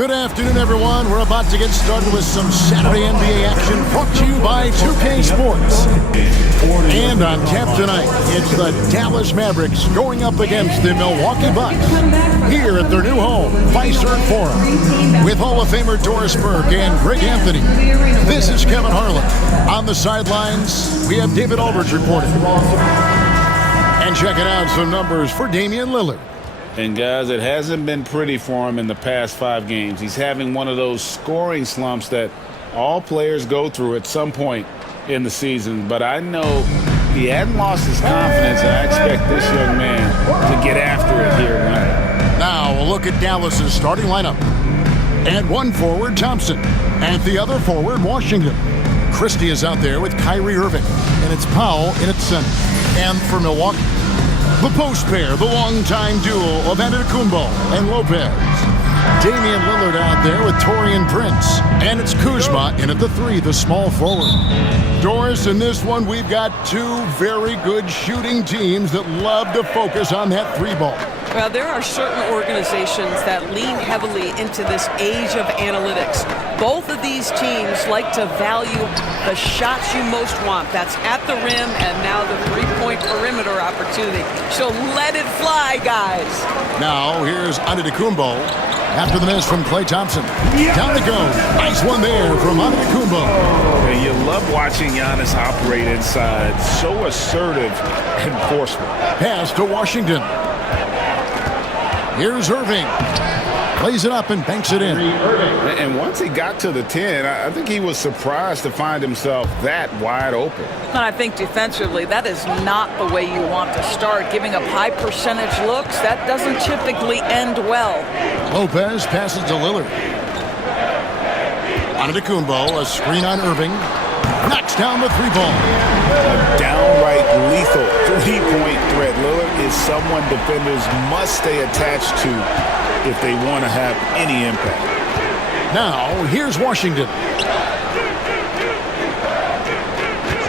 Good afternoon, everyone. We're about to get started with some Saturday NBA action brought to you by 2K Sports. And on tap tonight, it's the Dallas Mavericks going up against the Milwaukee Bucks here at their new home, Fiserv Forum, with Hall of Famer Doris Burke and Greg Anthony. This is Kevin Harlan. On the sidelines, we have David Aldridge reporting. And checking out some numbers for Damian Lillard. And guys, it hasn't been pretty for him in the past 5 games. He's having one of those scoring slumps that all players go through at some point in the season. But I know he hadn't lost his confidence, and I expect this young man to get after it here tonight. Now we'll look at Dallas's starting lineup. At one forward, Thompson. At the other forward, Washington. Christie is out there with Kyrie Irving. And it's Powell in at center. And for Milwaukee, the post pair, the longtime duo of Antetokounmpo and Lopez. Damian Lillard out there with Taurean Prince. And it's Kuzma in at the 3, the small forward. Doris, in this one, we've got 2 very good shooting teams that love to focus on that 3 ball. Well, there are certain organizations that lean heavily into this age of analytics. Both of these teams like to value the shots you most want. That's at the rim and now the 3-point perimeter opportunity. So let it fly, guys. Now here's Antetokounmpo after the miss from Klay Thompson. Down to go. Nice one there from Antetokounmpo. And you love watching Giannis operate inside. So assertive and forceful. Pass to Washington. Here's Irving. Plays it up and banks it in. And once he got to the 10, I think he was surprised to find himself that wide open. And I think defensively, that is not the way you want to start. Giving up high percentage looks, that doesn't typically end well. Lopez passes to Lillard. Antetokounmpo, a screen on Irving. Knocks down the 3-ball. A downright lethal 3-point threat. Lillard is someone defenders must stay attached to if they want to have any impact. Now, here's Washington.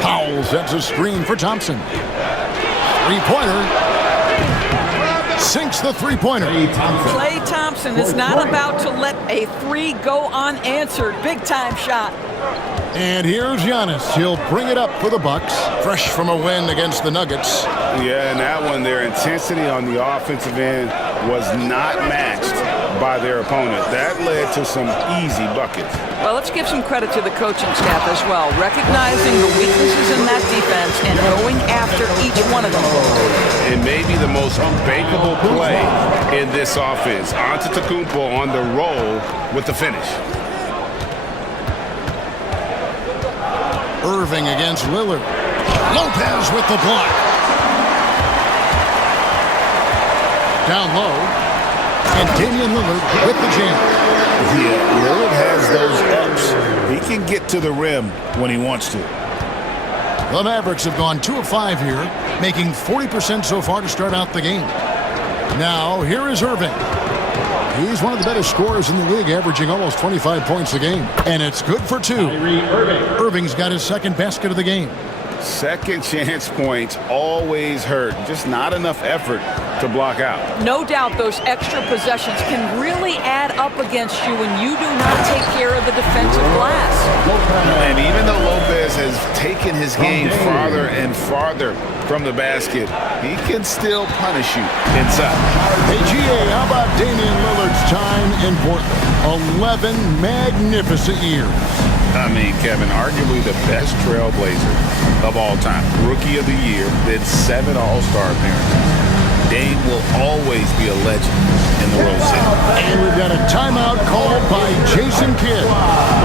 Powell sets a screen for Thompson. 3-pointer. Sinks the 3-pointer. Klay Thompson is not about to let a 3 go unanswered. Big-time shot. And here's Giannis. He'll bring it up for the Bucks. Fresh from a win against the Nuggets. Yeah, and that one, their intensity on the offensive end was not matched by their opponent. That led to some easy buckets. Well, let's give some credit to the coaching staff as well. Recognizing the weaknesses in that defense and going after each one of them. It may be the most unbankable play in this offense. Antetokounmpo on the roll with the finish. Irving against Lillard. Lopez with the block. Down low. And Damian Lillard with the jam. Yeah, Lillard has those ups. He can get to the rim when he wants to. The Mavericks have gone 2 of 5 here, making 40% so far to start out the game. Now, here is Irving. He's one of the better scorers in the league, averaging almost 25 points a game. And it's good for 2. Irving's got his 2nd basket of the game. Second chance points always hurt. Just not enough effort to block out. No doubt those extra possessions can really add up against you when you do not take care of the defensive glass. And even though Lopez has taken his game farther and farther from the basket, he can still punish you inside. Hey, GA, how about Damian Lillard's time in Portland? 11 magnificent years. I mean, Kevin, arguably the best trailblazer of all time. Rookie of the year, then 7 All-Star appearances. Dame will always be a legend in the Rose City. And we've got a timeout called by Jason Kidd.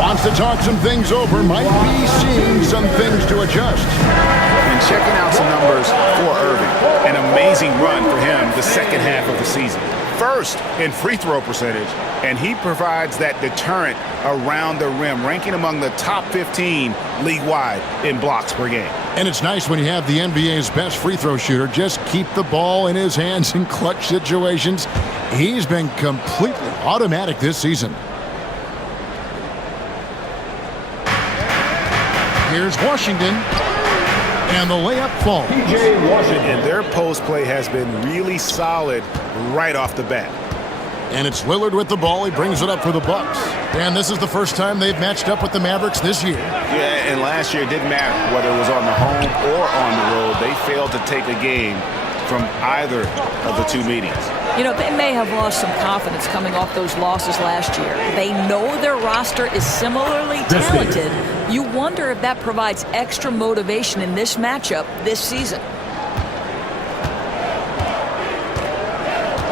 Wants to talk some things over, might be seeing some things to adjust. And checking out some numbers for Irving. An amazing run for him the second half of the season. First in free throw percentage, and he provides that deterrent around the rim, ranking among the top 15 league-wide in blocks per game. And it's nice when you have the NBA's best free throw shooter just keep the ball in his hands in clutch situations. He's been completely automatic this season. Here's Washington. And the layup falls. P.J. Washington. And their post play has been really solid right off the bat. And it's Lillard with the ball. He brings it up for the Bucks. And this is the first time they've matched up with the Mavericks this year. Yeah, and last year it didn't matter whether it was on the home or on the road. They failed to take a game from either of the two meetings. You know, they may have lost some confidence coming off those losses last year. They know their roster is similarly talented. You wonder if that provides extra motivation in this matchup this season.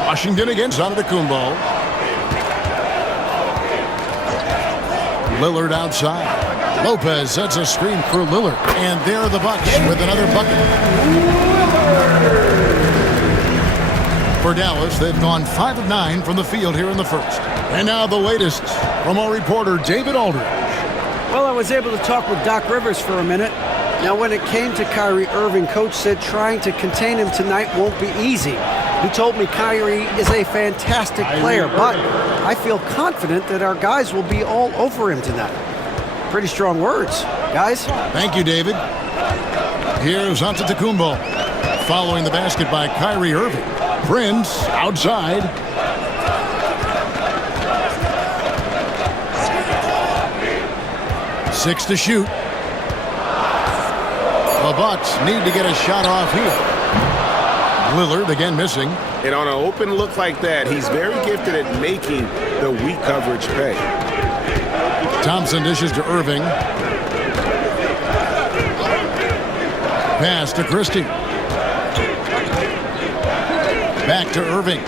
Washington against Antetokounmpo. Lillard outside. Lopez sets a screen for Lillard. And there are the Bucks with another bucket. For Dallas, they've gone 5 of 9 from the field here in the first. And now the latest from our reporter, David Aldridge. Well, I was able to talk with Doc Rivers for a minute. Now, when it came to Kyrie Irving, Coach said trying to contain him tonight won't be easy. He told me Kyrie is a fantastic player, but I feel confident that our guys will be all over him tonight. Pretty strong words, guys. Thank you, David. Here's Antetokounmpo following the basket by Kyrie Irving. Prince outside. Six to shoot. The Bucks need to get a shot off here. Lillard again missing. And on an open look like that, he's very gifted at making the weak coverage pay. Thompson dishes to Irving. Pass to Christie. Back to Irving.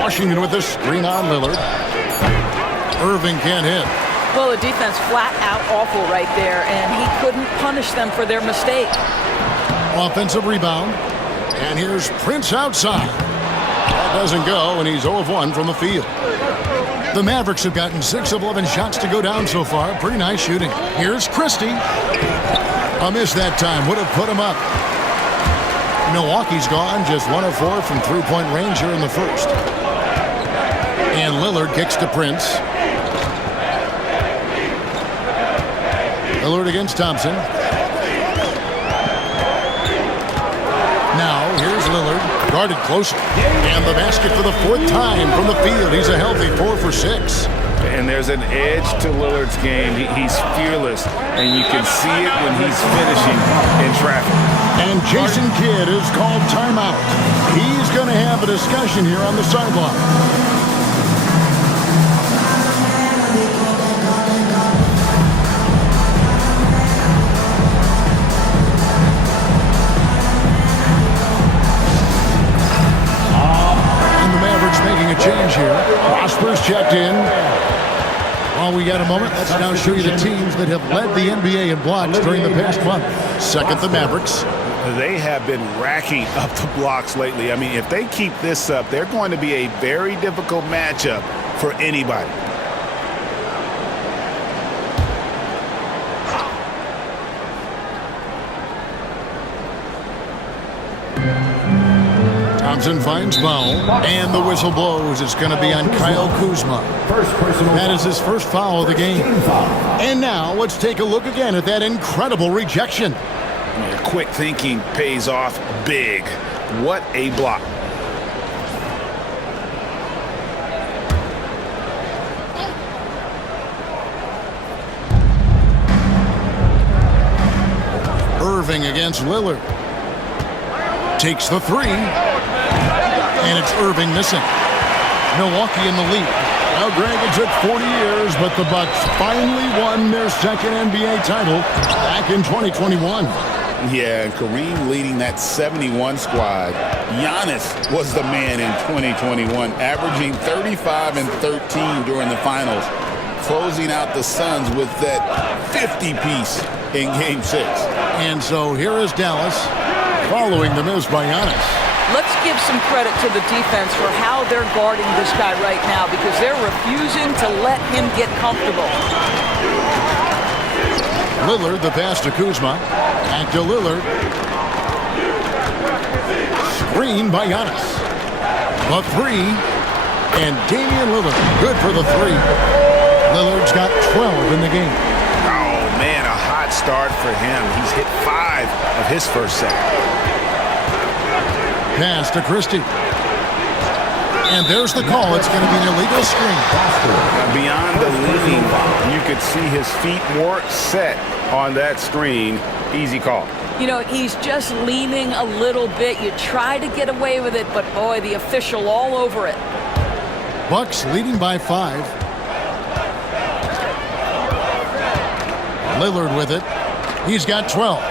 Washington with the screen on Lillard. Irving can't hit. Well, the defense flat out awful right there, and he couldn't punish them for their mistake. Offensive rebound. And here's Prince outside. That doesn't go, and he's 0 of 1 from the field. The Mavericks have gotten 6 of 11 shots to go down so far. Pretty nice shooting. Here's Christie. A miss that time. Would have put him up. Milwaukee's gone just 1 of 4 from three-point range here in the first. And Lillard kicks to Prince. Lillard against Thompson. Now, here's Lillard, guarded closer. And the basket for the 4th time from the field. He's a healthy 4 for 6. And there's an edge to Lillard's game. He's fearless, and you can see it when he's finishing in traffic. And Jason Kidd is called timeout. He's going to have a discussion here on the sideline. Making a change here. Prosper's checked in. While we got a moment, let's now show you the teams that have led the NBA in blocks during the past month. Second, the Mavericks. They have been racking up the blocks lately. I mean, if they keep this up, they're going to be a very difficult matchup for anybody. Thompson finds foul, and the whistle blows. It's going to be on Kyle Kuzma. That is his first foul of the game. And now let's take a look again at that incredible rejection. Quick thinking pays off big. What a block. Irving against Lillard. Takes the 3. And it's Irving missing. Milwaukee in the lead. Now, Greg, it took 40 years, but the Bucks finally won their second NBA title back in 2021. Yeah, and Kareem leading that 71 squad. Giannis was the man in 2021, averaging 35 and 13 during the finals, closing out the Suns with that 50-piece in Game 6. And so here is Dallas following the miss by Giannis. Let's give some credit to the defense for how they're guarding this guy right now, because they're refusing to let him get comfortable. Lillard, the pass to Kuzma. Back to Lillard. Screen by Giannis. The 3. And Damian Lillard, good for the 3. Lillard's got 12 in the game. Oh, man, a hot start for him. He's hit 5 of his first set. pass to Christie. And there's the call. It's going to be an illegal screen. Beyond the leaning, you could see his feet more set on that screen. Easy call. You know, he's just leaning a little bit. You try to get away with it, but boy, the official all over it. Bucks leading by 5. Lillard with it. He's got 12.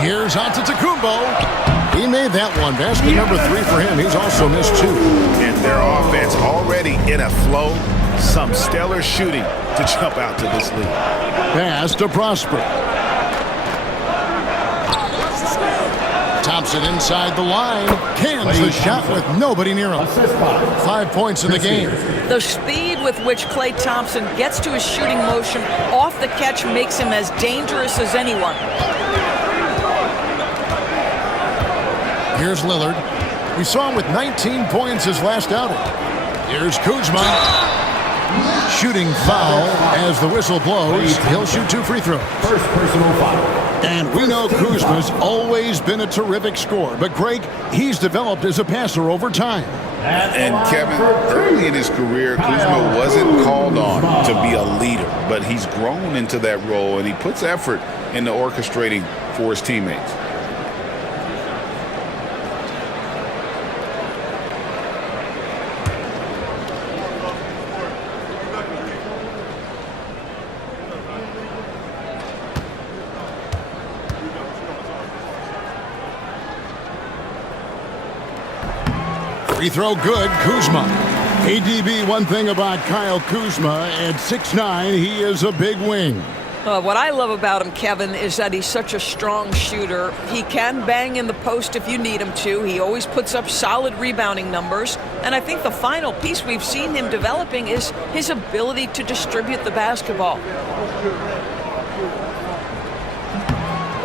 Here's Antetokounmpo. He made that one. Basket number 3 for him. He's also missed 2. And their offense already in a flow. Some stellar shooting to jump out to this lead. Pass to Prosper. Thompson inside the line. Cans the shot with nobody near him. 5 points in the game. The speed with which Klay Thompson gets to his shooting motion off the catch makes him as dangerous as anyone. Here's Lillard. We saw him with 19 points his last outing. Here's Kuzma. Shooting foul as the whistle blows. He'll shoot 2 free throws. First personal foul. And we know Kuzma's always been a terrific scorer. But, Greg, he's developed as a passer over time. And, Kevin, early in his career, Kuzma wasn't called on to be a leader. But he's grown into that role, and he puts effort into orchestrating for his teammates. Free throw good, Kuzma. ADB, one thing about Kyle Kuzma, at 6'9", he is a big wing. What I love about him, Kevin, is that he's such a strong shooter. He can bang in the post if you need him to. He always puts up solid rebounding numbers. And I think the final piece we've seen him developing is his ability to distribute the basketball.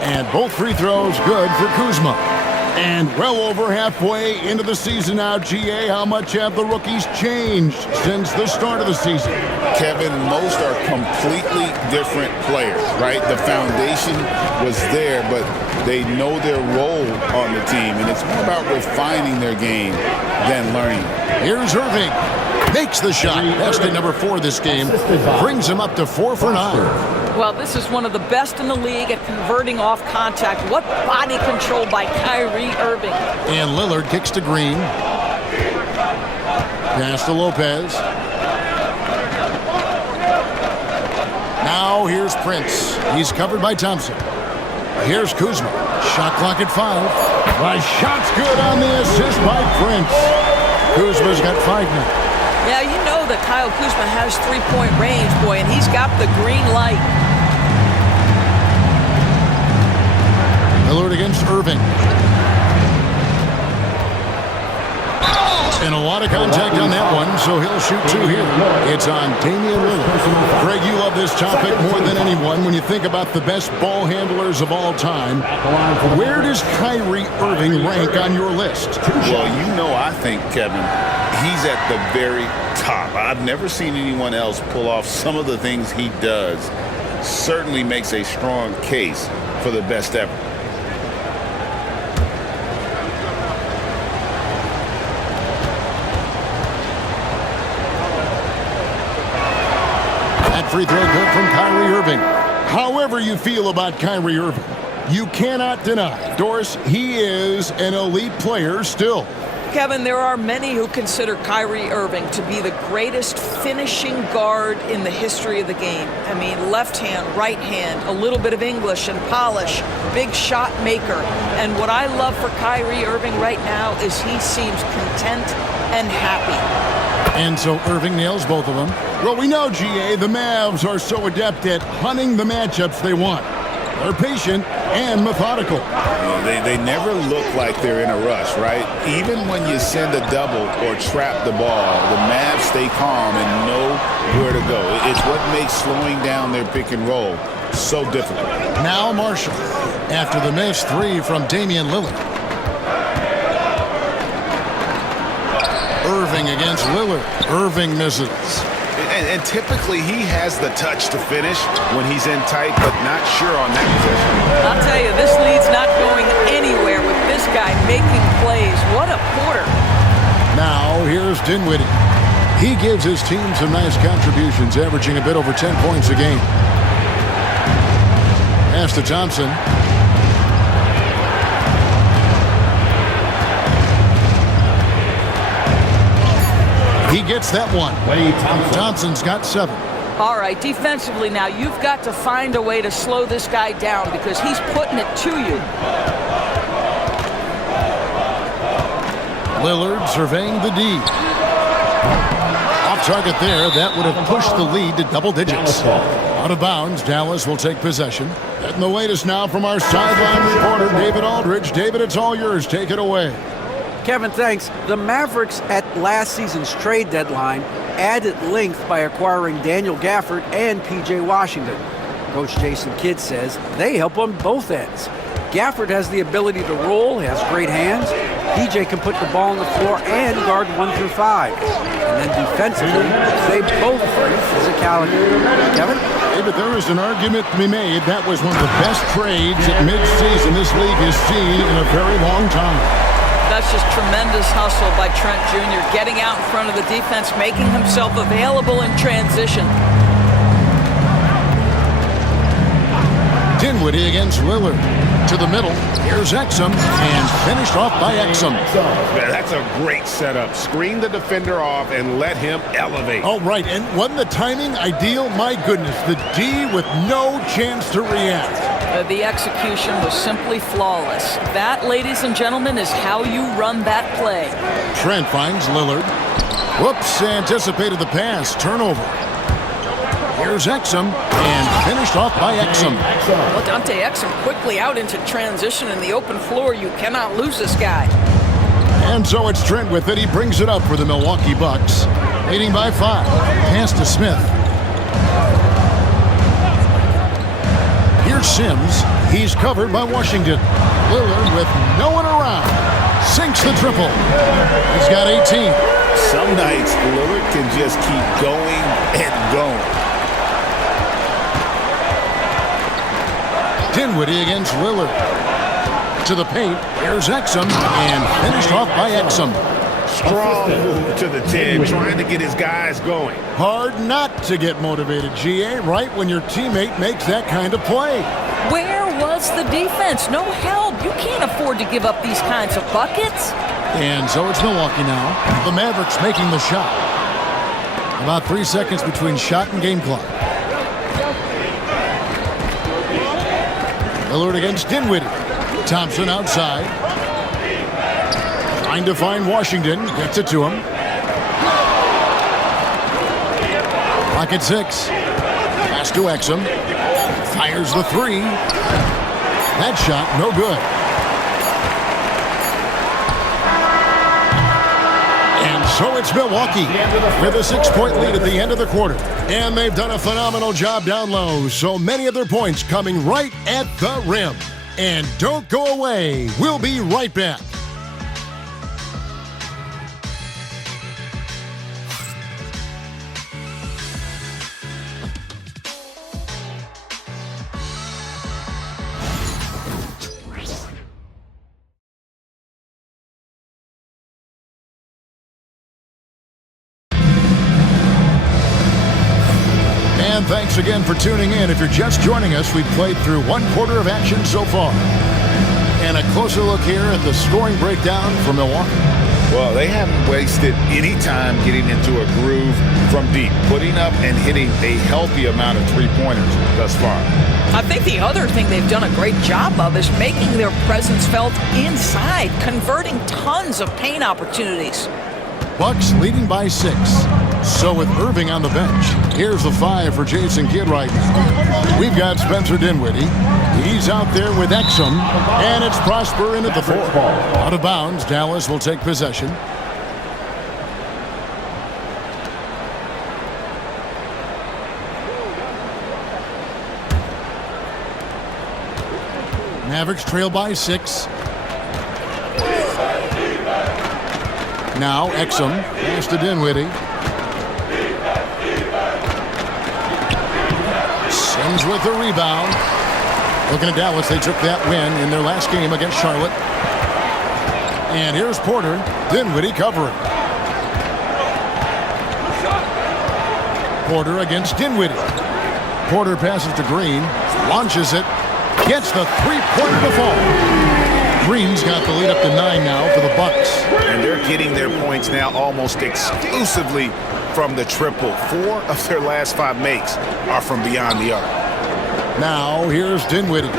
And both free throws good for Kuzma. And well over halfway into the season now, GA, how much have the rookies changed since the start of the season? Kevin, most are completely different players, right? The foundation was there, but they know their role on the team, and it's more about refining their game than learning. Here's Irving. Makes the shot. Basket number 4 this game. Brings him up to 4 for 9. Well, this is one of the best in the league at converting off contact. What body control by Kyrie Irving. And Lillard kicks to Green. Pass to Lopez. Now here's Prince. He's covered by Thompson. Here's Kuzma. Shot clock at 5. My shot's good on the assist by Prince. Kuzma's got 5 now. Yeah, you know that Kyle Kuzma has 3-point range, boy, and he's got the green light. Lillard against Irving. And a lot of contact on that one, so he'll shoot 2 here. It's on Damian Lillard. Greg, you love this topic more than anyone when you think about the best ball handlers of all time. Where does Kyrie Irving rank on your list? Well, you know, I think, Kevin, he's at the very top. I've never seen anyone else pull off some of the things he does. Certainly makes a strong case for the best ever. That free throw good from Kyrie Irving. However you feel about Kyrie Irving, you cannot deny, Doris, he is an elite player still. Kevin, there are many who consider Kyrie Irving to be the greatest finishing guard in the history of the game. I mean, left hand, right hand, a little bit of English and polish, big shot maker. And what I love for Kyrie Irving right now is he seems content and happy. And so Irving nails both of them. Well, we know, GA, the Mavs are so adept at hunting the matchups they want. They're patient and methodical. They never look like they're in a rush, right? Even when you send a double or trap the ball, the Mavs stay calm and know where to go. It's what makes slowing down their pick and roll so difficult. Now Marshall, after the missed 3 from Damian Lillard. Irving against Lillard. Irving misses. And typically he has the touch to finish when he's in tight, but not sure on that possession. I'll tell you, this lead's not going anywhere with this guy making plays. What a quarter. Now, here's Dinwiddie. He gives his team some nice contributions, averaging a bit over 10 points a game. Pass to Thompson. He gets that one. Thompson's got 7. All right, defensively now, you've got to find a way to slow this guy down because he's putting it to you. Lillard surveying the D. Off target there. That would have pushed the lead to double digits. Out of bounds, Dallas will take possession. Getting the latest now from our sideline reporter, David Aldridge. David, it's all yours. Take it away. Kevin, thanks. The Mavericks at last season's trade deadline added length by acquiring Daniel Gafford and P.J. Washington. Coach Jason Kidd says they help on both ends. Gafford has the ability to roll, has great hands. P.J. can put the ball on the floor and guard 1 through 5. And then defensively, they both bring physicality. Kevin? David, there is an argument to be made. That was one of the best trades at midseason this league has seen in a very long time. That's just tremendous hustle by Trent Jr. getting out in front of the defense, making himself available in transition. Dinwiddie against Lillard. To the middle. Here's Exum. And finished off by Exum. Man, that's a great setup. Screen the defender off and let him elevate. Oh, right. And wasn't the timing ideal? My goodness. The D with no chance to react. The execution was simply flawless. That, ladies and gentlemen, is how you run that play. Trent finds Lillard. Whoops, anticipated the pass. Turnover. Here's Exum, and finished off by Exum. Well, Dante Exum quickly out into transition in the open floor. You cannot lose this guy. And so it's Trent with it. He brings it up for the Milwaukee Bucks. Leading by 5. Pass to Smith. Here's Sims. He's covered by Washington. Lillard with no one around. Sinks the triple. He's got 18. Some nights, Lillard can just keep going and going. Dinwiddie against Lillard. To the paint. Here's Exum. And finished off by Exum. Strong move to the 10, trying to get his guys going. Hard not to get motivated, GA, right when your teammate makes that kind of play. Where was the defense? No help. You can't afford to give up these kinds of buckets. And so it's Milwaukee now. The Mavericks making the shot. About 3 seconds between shot and game clock. Lillard against Dinwiddie. Thompson outside. Trying to find Washington. Gets it to him. Clock at 6. Pass to Exum. Fires the 3. That shot, no good. And so it's Milwaukee with a 6-point lead at the end of the quarter. And they've done a phenomenal job down low. So many of their points coming right at the rim. And don't go away. We'll be right back. And thanks again for tuning in. If you're just joining us, we've played through 1 quarter of action so far. And a closer look here at the scoring breakdown for Milwaukee. Well, they haven't wasted any time getting into a groove from deep, putting up and hitting a healthy amount of three-pointers thus far. I think the other thing they've done a great job of is making their presence felt inside, converting tons of paint opportunities. Bucks leading by 6. So with Irving on the bench, here's the 5 for Jason Kidd right now. We've got Spencer Dinwiddie. He's out there with Exum, and it's Prosper in at the 4. Out of bounds, Dallas will take possession. Mavericks trail by 6. Now Exum pass to Dinwiddie. with the rebound. Looking at Dallas, they took that win in their last game against Charlotte. And here's Porter. Dinwiddie covering. Porter against Dinwiddie. Porter passes to Green. Launches it. Gets the three-pointer to fall. Green's got the lead up to 9 now for the Bucks. And they're getting their points now almost exclusively from the triple. 4 of their last 5 makes are from beyond the arc. Now here's Dinwiddie.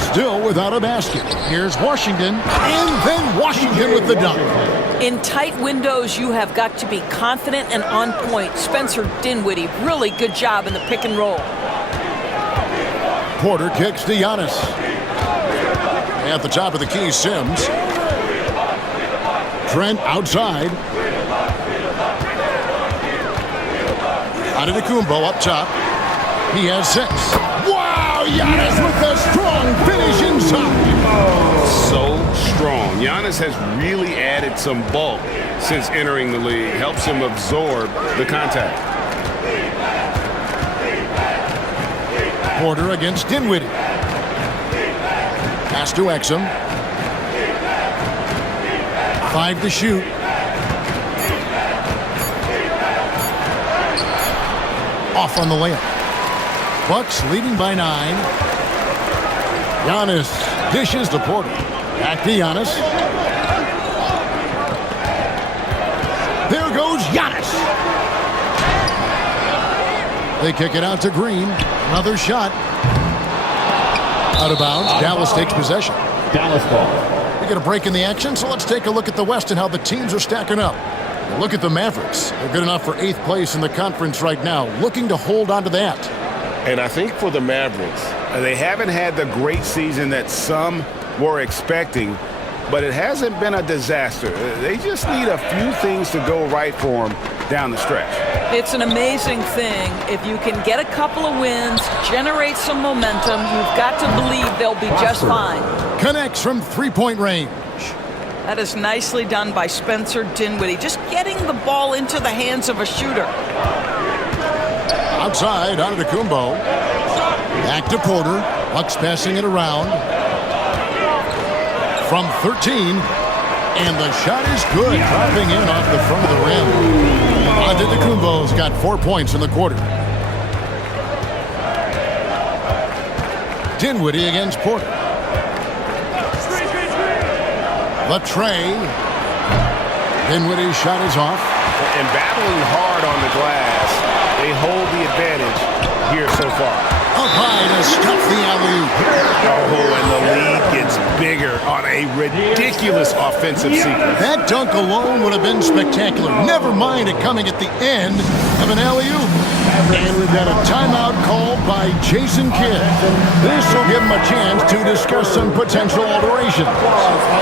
Still without a basket. Here's Washington. And then Washington with the dunk. In tight windows, you have got to be confident and on point. Spencer Dinwiddie, really good job in the pick and roll. Porter kicks to Giannis. At the top of the key, Sims. Trent outside. Antetokounmpo up top. He has 6. Wow, Giannis with a strong finish inside. So strong. Giannis has really added some bulk since entering the league. Helps him absorb the contact. Porter against Dinwiddie. Pass to Exum. 5 to shoot. Off on the layup. Bucks leading by 9. Giannis dishes to Porter. Back to Giannis. There goes Giannis. They kick it out to Green. Another shot. Out of bounds. Dallas takes possession. Dallas ball. We get a break in the action, so let's take a look at the West and how the teams are stacking up. Look at the Mavericks. They're good enough for 8th place in the conference right now, looking to hold on to that. And I think for the Mavericks, They haven't had the great season that some were expecting, but it hasn't been a disaster. They just need a few things to go right for them down the stretch. It's an amazing thing. If you can get a couple of wins, generate some momentum, you've got to believe they'll be just fine. Connects from three-point range. That is nicely done by Spencer Dinwiddie, just getting the ball into the hands of a shooter. Outside, Antetokounmpo. Back to Porter. Bucks passing it around. From 13. And the shot is good. Dropping in off the front of the rim. Antetokounmpo's got 4 points in the quarter. Dinwiddie against Porter. The tray. Dinwiddie's shot is off. And battling hard on the glass, they hold the advantage here so far. Up high to stuff the alley-oop. Oh, and the lead gets bigger on a ridiculous offensive sequence. That dunk alone would have been spectacular. Never mind it coming at the end of an alley-oop. And we've got a timeout called by Jason Kidd. This will give him a chance to discuss some potential alterations.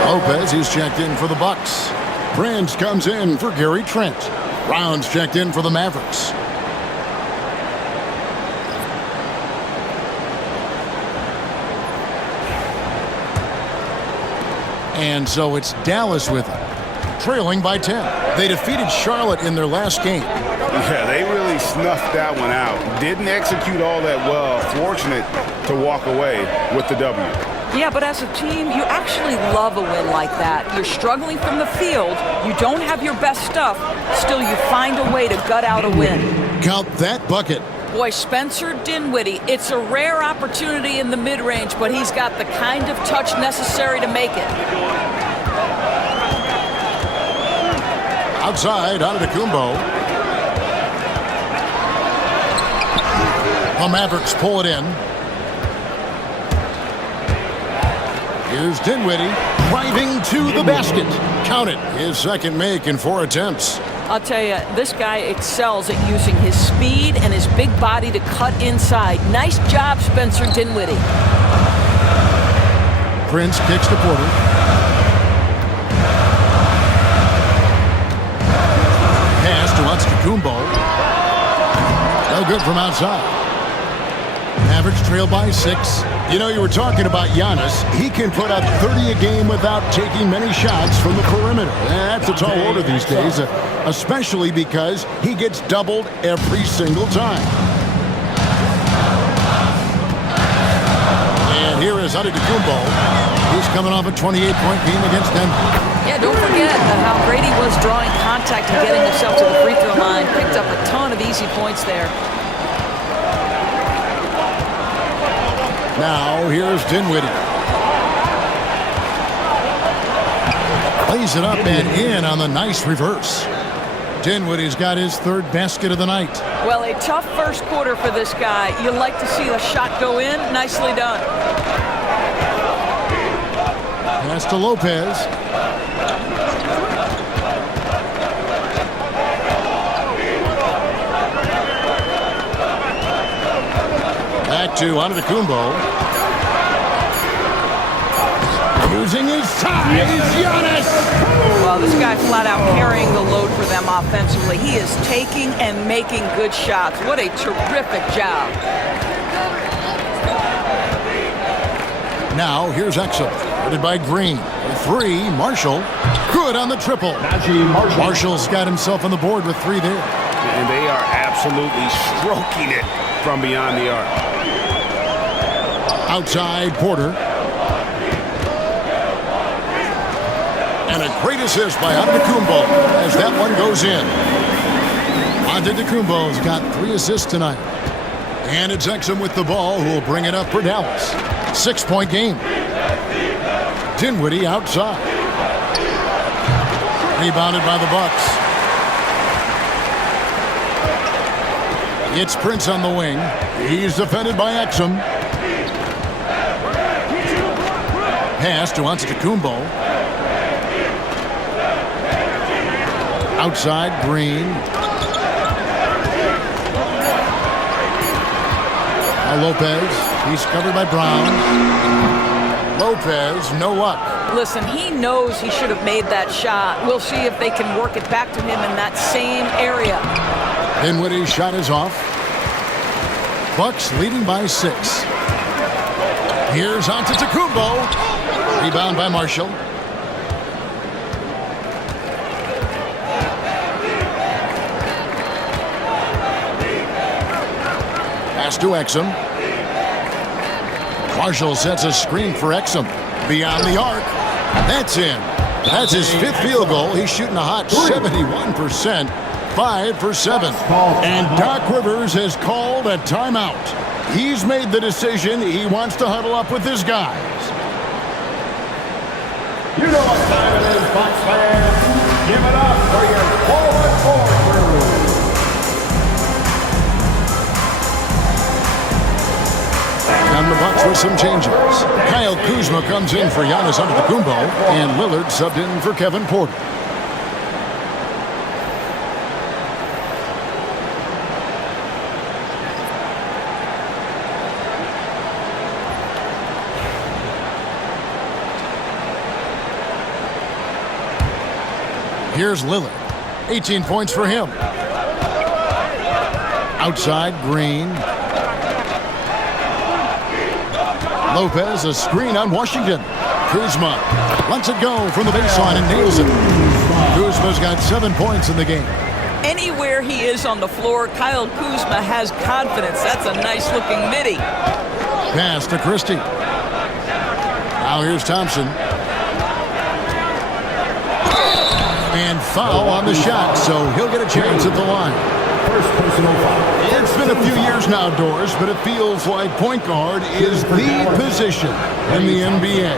Lopez, he's checked in for the Bucks. Prince comes in for Gary Trent. Rounds checked in for the Mavericks. And so it's Dallas with it, trailing by 10. They defeated Charlotte in their last game. Yeah, they really snuffed that one out. Didn't execute all that well. Fortunate to walk away with the W. Yeah, but as a team, you actually love a win like that. You're struggling from the field. You don't have your best stuff. Still, you find a way to gut out a win. Count that bucket. Boy, Spencer Dinwiddie, it's a rare opportunity in the mid-range, but he's got the kind of touch necessary to make it. Outside, Antetokounmpo. The Mavericks pull it in. Here's Dinwiddie driving to the basket. Count it. His second make in 4 attempts. I'll tell you, this guy excels at using his speed and his big body to cut inside. Nice job, Spencer Dinwiddie. Prince kicks to Porter. Pass to Antetokounmpo. No good from outside. Mavericks trail by 6. You know, you were talking about Giannis. He can put up 30 a game without taking many shots from the perimeter. That's a tall order these days, especially because he gets doubled every single time. Giannis Antetokounmpo. He's coming off a 28-point game against Denver. Yeah, don't forget how great he was drawing contact and getting himself to the free throw line. Picked up a ton of easy points there. Now, here's Dinwiddie. Plays it up and in on the nice reverse. Dinwiddie's got his third basket of the night. Well, a tough first quarter for this guy. You like to see the shot go in. Nicely done. Pass to Lopez. Back to Antetokounmpo. Using his size, Giannis! Well, this guy flat out carrying the load for them offensively. He is taking and making good shots. What a terrific job. Now, here's Exum, guarded by Green. A three, Marshall. Good on the triple. Marshall's got himself on the board with three there. And they are absolutely stroking it from beyond the arc. Outside, Porter. And a great assist by Antetokounmpo as that one goes in. Antetokounmpo's got 3 assists tonight. And it's Exum with the ball who will bring it up for Dallas. 6-point game. Dinwiddie outside. Rebounded by the Bucks. It's Prince on the wing. He's defended by Exum. Pass to Antetokounmpo. Outside, Green. Now Lopez. He's covered by Brown. Lopez, no luck. Listen, he knows he should have made that shot. We'll see if they can work it back to him in that same area. Dinwiddie's shot is off. Bucks leading by 6. Here's Antetokounmpo. Rebound by Marshall. Pass to Exum. Marshall sets a screen for Exum. Beyond the arc. That's in. That's his 5th field goal. He's shooting a hot 71%. 5 for 7. And Doc Rivers has called a timeout. He's made the decision. He wants to huddle up with his guys. You know what time it is, Bucks fans. Give it up for your forward crew. And the Bucks with some changes. Kyle Kuzma comes in for Giannis Antetokounmpo, and Lillard subbed in for Kevin Porter. Here's Lillard. 18 points for him. Outside, Green. Lopez, a screen on Washington. Kuzma lets it go from the baseline and nails it. Kuzma's got 7 points in the game. Anywhere he is on the floor, Kyle Kuzma has confidence. That's a nice-looking midi. Pass to Christie. Now here's Thompson. And foul on the shot, so he'll get a chance at the line. First personal foul. It's been a few years now, Doris, but it feels like point guard is the position in the NBA.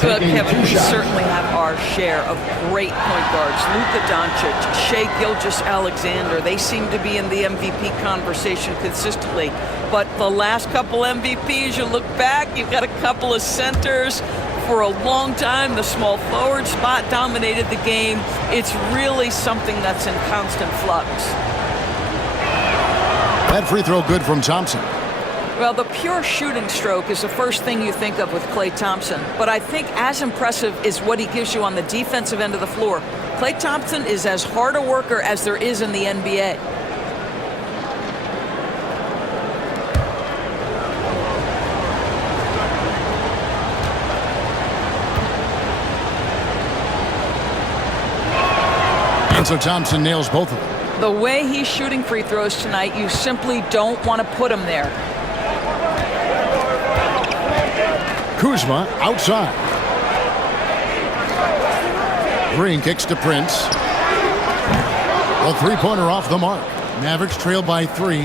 But Kevin, we certainly have our share of great point guards. Luka Doncic, Shai Gilgeous-Alexander, they seem to be in the MVP conversation consistently. But the last couple MVPs, you look back, you've got a couple of centers. For a long time, the small forward spot dominated the game. It's really something that's in constant flux. That free throw good from Thompson. Well, the pure shooting stroke is the first thing you think of with Klay Thompson. But I think as impressive is what he gives you on the defensive end of the floor. Klay Thompson is as hard a worker as there is in the NBA. And so Thompson nails both of them. The way he's shooting free throws tonight, you simply don't want to put him there. Kuzma outside. Green kicks to Prince. A three-pointer off the mark. Mavericks trail by 3.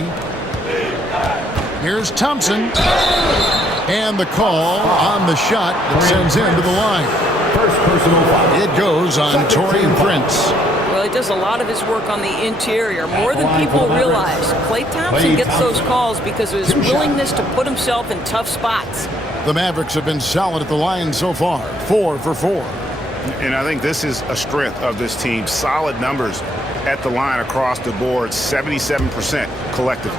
Here's Thompson. And the call on the shot that sends him to the line. First personal foul. It goes on Taurean Prince. Well, he does a lot of his work on the interior, more than people realize. Klay Thompson gets those calls because of his willingness to put himself in tough spots. The Mavericks have been solid at the line so far, 4 for 4. And I think this is a strength of this team. Solid numbers at the line across the board, 77% collectively.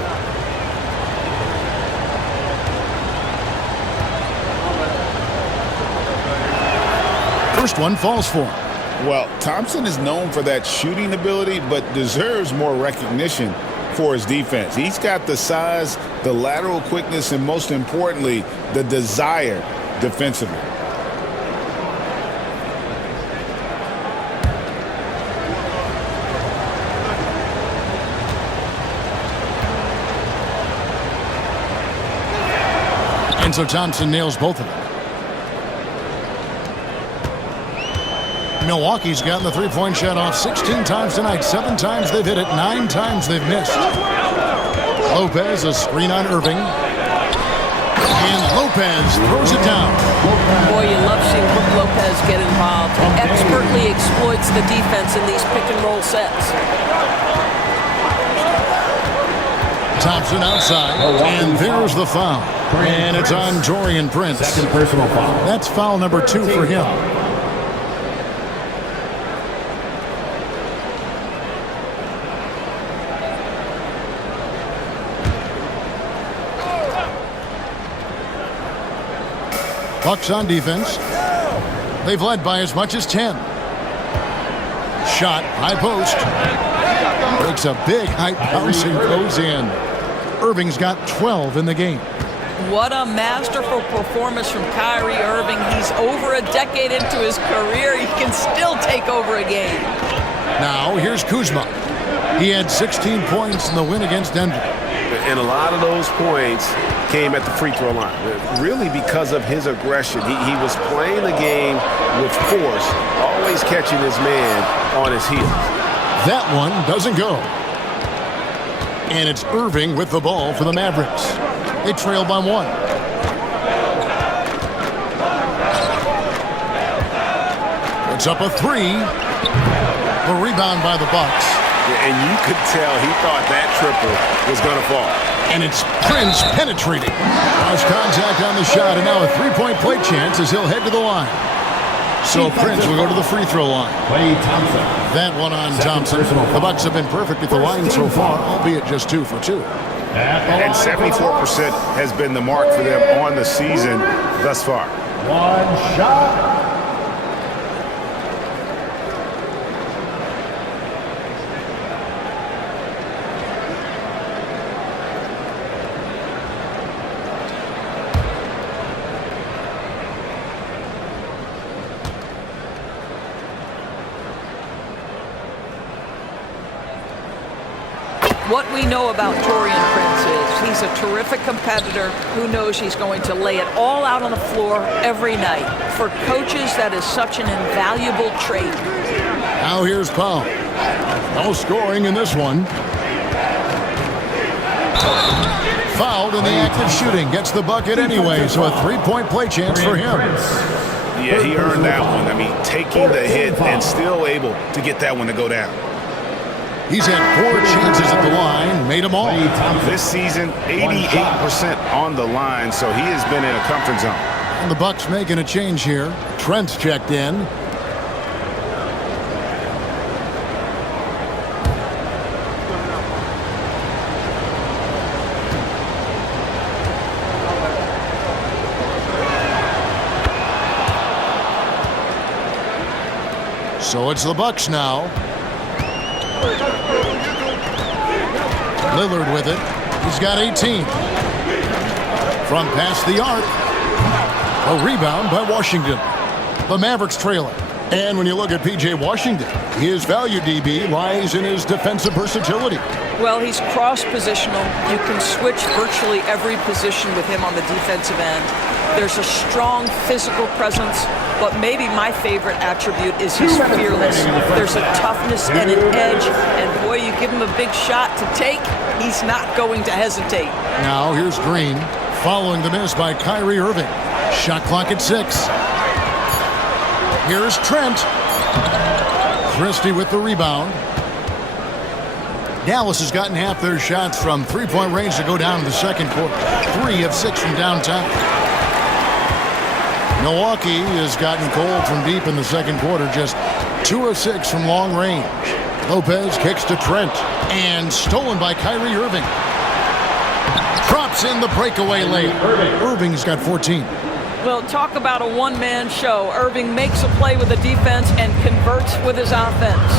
First one falls for him. Well, Thompson is known for that shooting ability, but deserves more recognition for his defense. He's got the size, the lateral quickness, and most importantly, the desire defensively. And so Thompson nails both of them. Milwaukee's gotten the three-point shot off 16 times tonight. 7 times they've hit it, 9 times they've missed. Lopez, a screen on Irving. And Lopez throws it down. Boy, you love seeing Brook Lopez get involved. He expertly exploits the defense in these pick-and-roll sets. Thompson outside, and there's the foul. And it's on Taurean Prince. Second personal foul. That's foul number 2 for him. Bucks on defense. They've led by as much as 10. Shot, high post. Makes a big high bounce and goes in. Irving's got 12 in the game. What a masterful performance from Kyrie Irving. He's over a decade into his career. He can still take over a game. Now, here's Kuzma. He had 16 points in the win against Denver. And a lot of those points came at the free throw line, really because of his aggression. He was playing the game with force, always catching his man on his heels. That one doesn't go. And it's Irving with the ball for the Mavericks. They trail by 1. It's up a 3. The rebound by the Bucks. And you could tell he thought that triple was going to fall. And it's Prince penetrating. Cross contact on the shot, and now a three-point play chance as he'll head to the line. So Prince will go to the free throw line. Klay Thompson. That one on Thompson. The Bucks have been perfect at the line so far, albeit just 2 for 2. And 74% has been the mark for them on the season thus far. One shot. What we know about Taurean Prince is he's a terrific competitor who knows he's going to lay it all out on the floor every night. For coaches, that is such an invaluable trait. Now here's Powell. No scoring in this one. Fouled in the act of shooting. Gets the bucket anyway, so a three-point play chance for him. Yeah, he earned that one. I mean, taking the hit and still able to get that one to go down. He's had 4 chances at the line, made them all. This season, 88% on the line, so he has been in a comfort zone. And the Bucks making a change here. Trent's checked in. So it's the Bucks now. Lillard with it. He's got 18. From past the arc. A rebound by Washington. The Mavericks trailing. And when you look at P.J. Washington, his value DB lies in his defensive versatility. Well, he's cross-positional. You can switch virtually every position with him on the defensive end. There's a strong physical presence, but maybe my favorite attribute is his fearless. There's a toughness and an edge, and boy, you give him a big shot to take, he's not going to hesitate. Now here's Green, following the miss by Kyrie Irving. Shot clock at 6. Here's Trent. Christie with the rebound. Dallas has gotten half their shots from three-point range to go down in the second quarter. 3 of 6 from downtown. Milwaukee has gotten cold from deep in the second quarter, just 2 of 6 from long range. Lopez kicks to Trent, and stolen by Kyrie Irving. Drops in the breakaway layup. Irving's got 14. Well, talk about a one-man show. Irving makes a play with the defense and converts with his offense.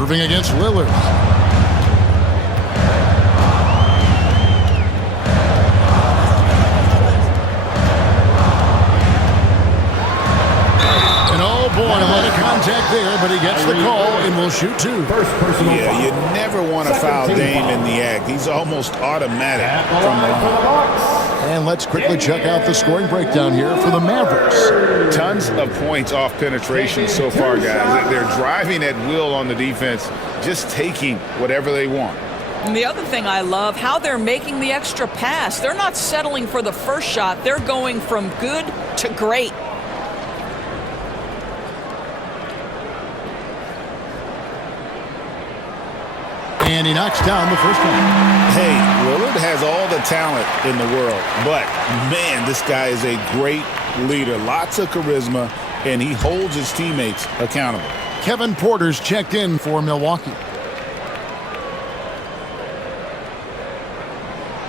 Irving against Lillard. Boy, a lot of contact there, but he gets the call and will shoot 2. Yeah, you never want to foul Dame in the act. He's almost automatic from the line. And let's quickly check out the scoring breakdown here for the Mavericks. Tons of points off penetration so far, guys. They're driving at will on the defense, just taking whatever they want. And the other thing I love, how they're making the extra pass. They're not settling for the first shot. They're going from good to great. And he knocks down the first one. Hey, Lillard has all the talent in the world, but, man, this guy is a great leader. Lots of charisma, and he holds his teammates accountable. Kevin Porter's checked in for Milwaukee.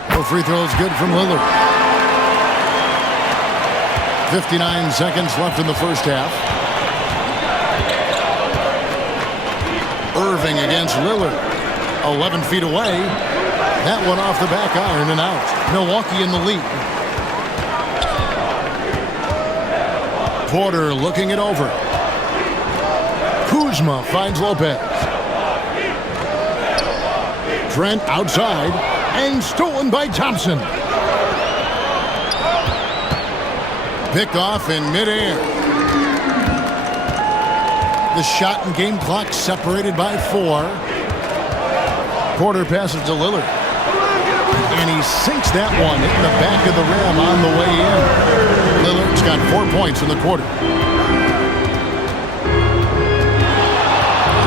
No free throws good from Lillard. 59 seconds left in the first half. Irving against Lillard. 11 feet away. That one off the back iron and out. Milwaukee in the lead. Porter looking it over. Kuzma finds Lopez. Trent outside and stolen by Thompson. Picked off in midair. The shot and game clock separated by 4. Porter passes to Lillard. And he sinks that one, hitting the back of the rim on the way in. Lillard's got 4 points in the quarter.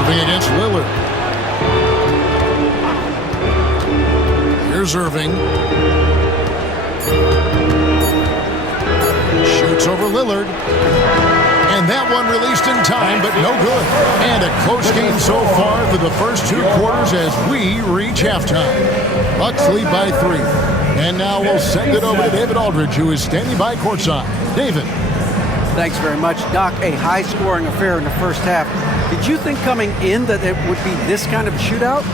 Moving against Lillard. Here's Irving. Shoots over Lillard. And that one released in time, but no good. And a close game so far for the first 2 quarters as we reach halftime. Bucks lead by 3. And now we'll send it over to David Aldridge, who is standing by courtside. David. Thanks very much, Doc. A high-scoring affair in the first half. Did you think coming in that it would be this kind of a shootout?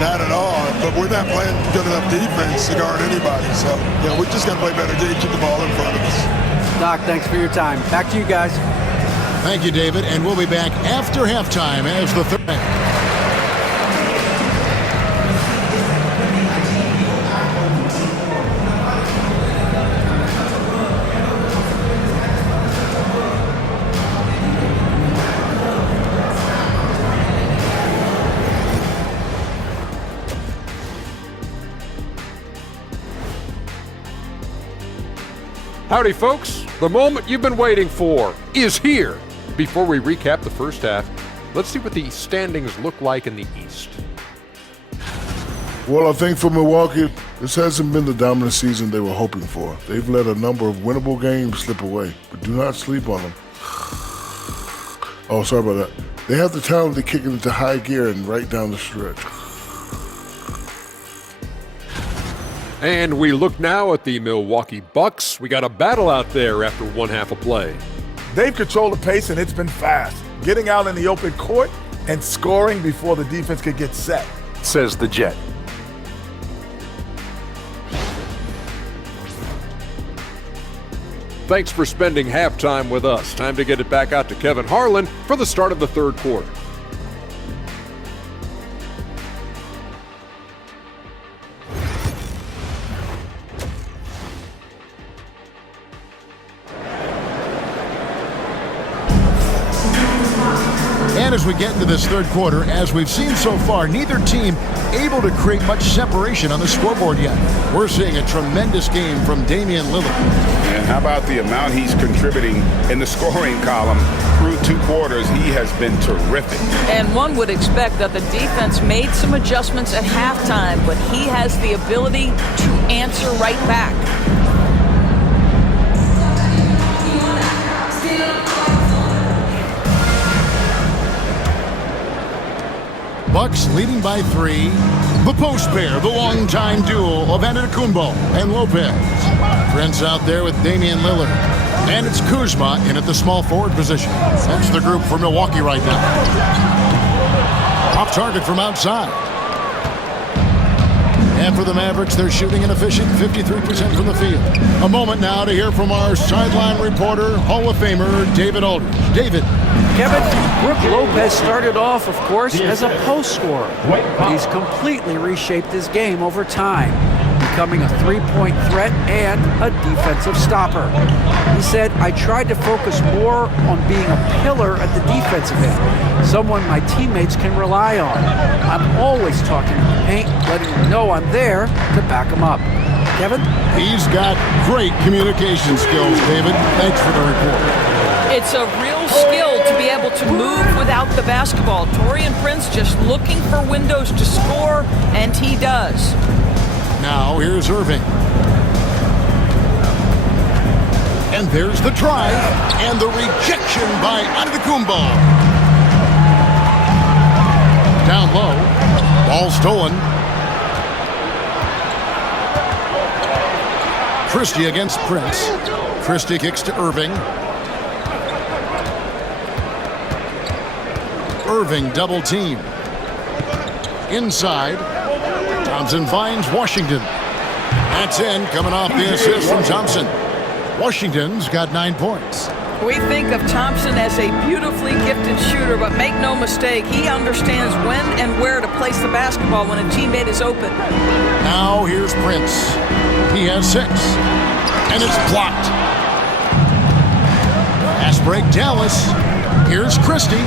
Not at all, but we're not playing good enough defense to guard anybody. So, we just got to play better to keep the ball in front of us. Doc, thanks for your time. Back to you guys. Thank you, David, and we'll be back after halftime as the third. Howdy, folks. The moment you've been waiting for is here. Before we recap the first half, let's see what the standings look like in the East. Well, I think for Milwaukee, this hasn't been the dominant season they were hoping for. They've let a number of winnable games slip away, but do not sleep on them. Oh, sorry about that. They have the talent to kick it into high gear and right down the stretch. And we look now at the Milwaukee Bucks. We got a battle out there after one half of play. They've controlled the pace, and it's been fast. Getting out in the open court and scoring before the defense could get set, says the Jet. Thanks for spending halftime with us. Time to get it back out to Kevin Harlan for the start of the third quarter. And as we get into this third quarter, as we've seen so far, neither team able to create much separation on the scoreboard yet. We're seeing a tremendous game from Damian Lillard. And how about the amount he's contributing in the scoring column through 2 quarters? He has been terrific. And one would expect that the defense made some adjustments at halftime, but he has the ability to answer right back. Bucks leading by 3. The post pair, the longtime duo of Antetokounmpo and Lopez. Prince out there with Damian Lillard. And it's Kuzma in at the small forward position. That's the group for Milwaukee right now. Off target from outside. And for the Mavericks, they're shooting an efficient 53% from the field. A moment now to hear from our sideline reporter, Hall of Famer David Aldridge. David. Kevin, Brook Lopez started off, of course, as a post scorer. He's completely reshaped his game over time, becoming a three-point threat and a defensive stopper. He said, I tried to focus more on being a pillar at the defensive end, someone my teammates can rely on. I'm always talking in the paint, letting them know I'm there to back them up. Kevin? He's got great communication skills, David. Thanks for the report. It's a real skill to be able to move without the basketball. Taurean Prince just looking for windows to score, and he does. Now here's Irving. And there's the drive and the rejection by Antetokounmpo. Down low. Ball stolen. Christie against Prince. Christie kicks to Irving. Irving double team. Inside. Thompson finds Washington. That's in, coming off the assist from Thompson. Washington's got 9 points. We think of Thompson as a beautifully gifted shooter, but make no mistake, he understands when and where to place the basketball when a teammate is open. Now here's Prince. He has 6. And it's blocked. Pass break, Dallas. Here's Christie.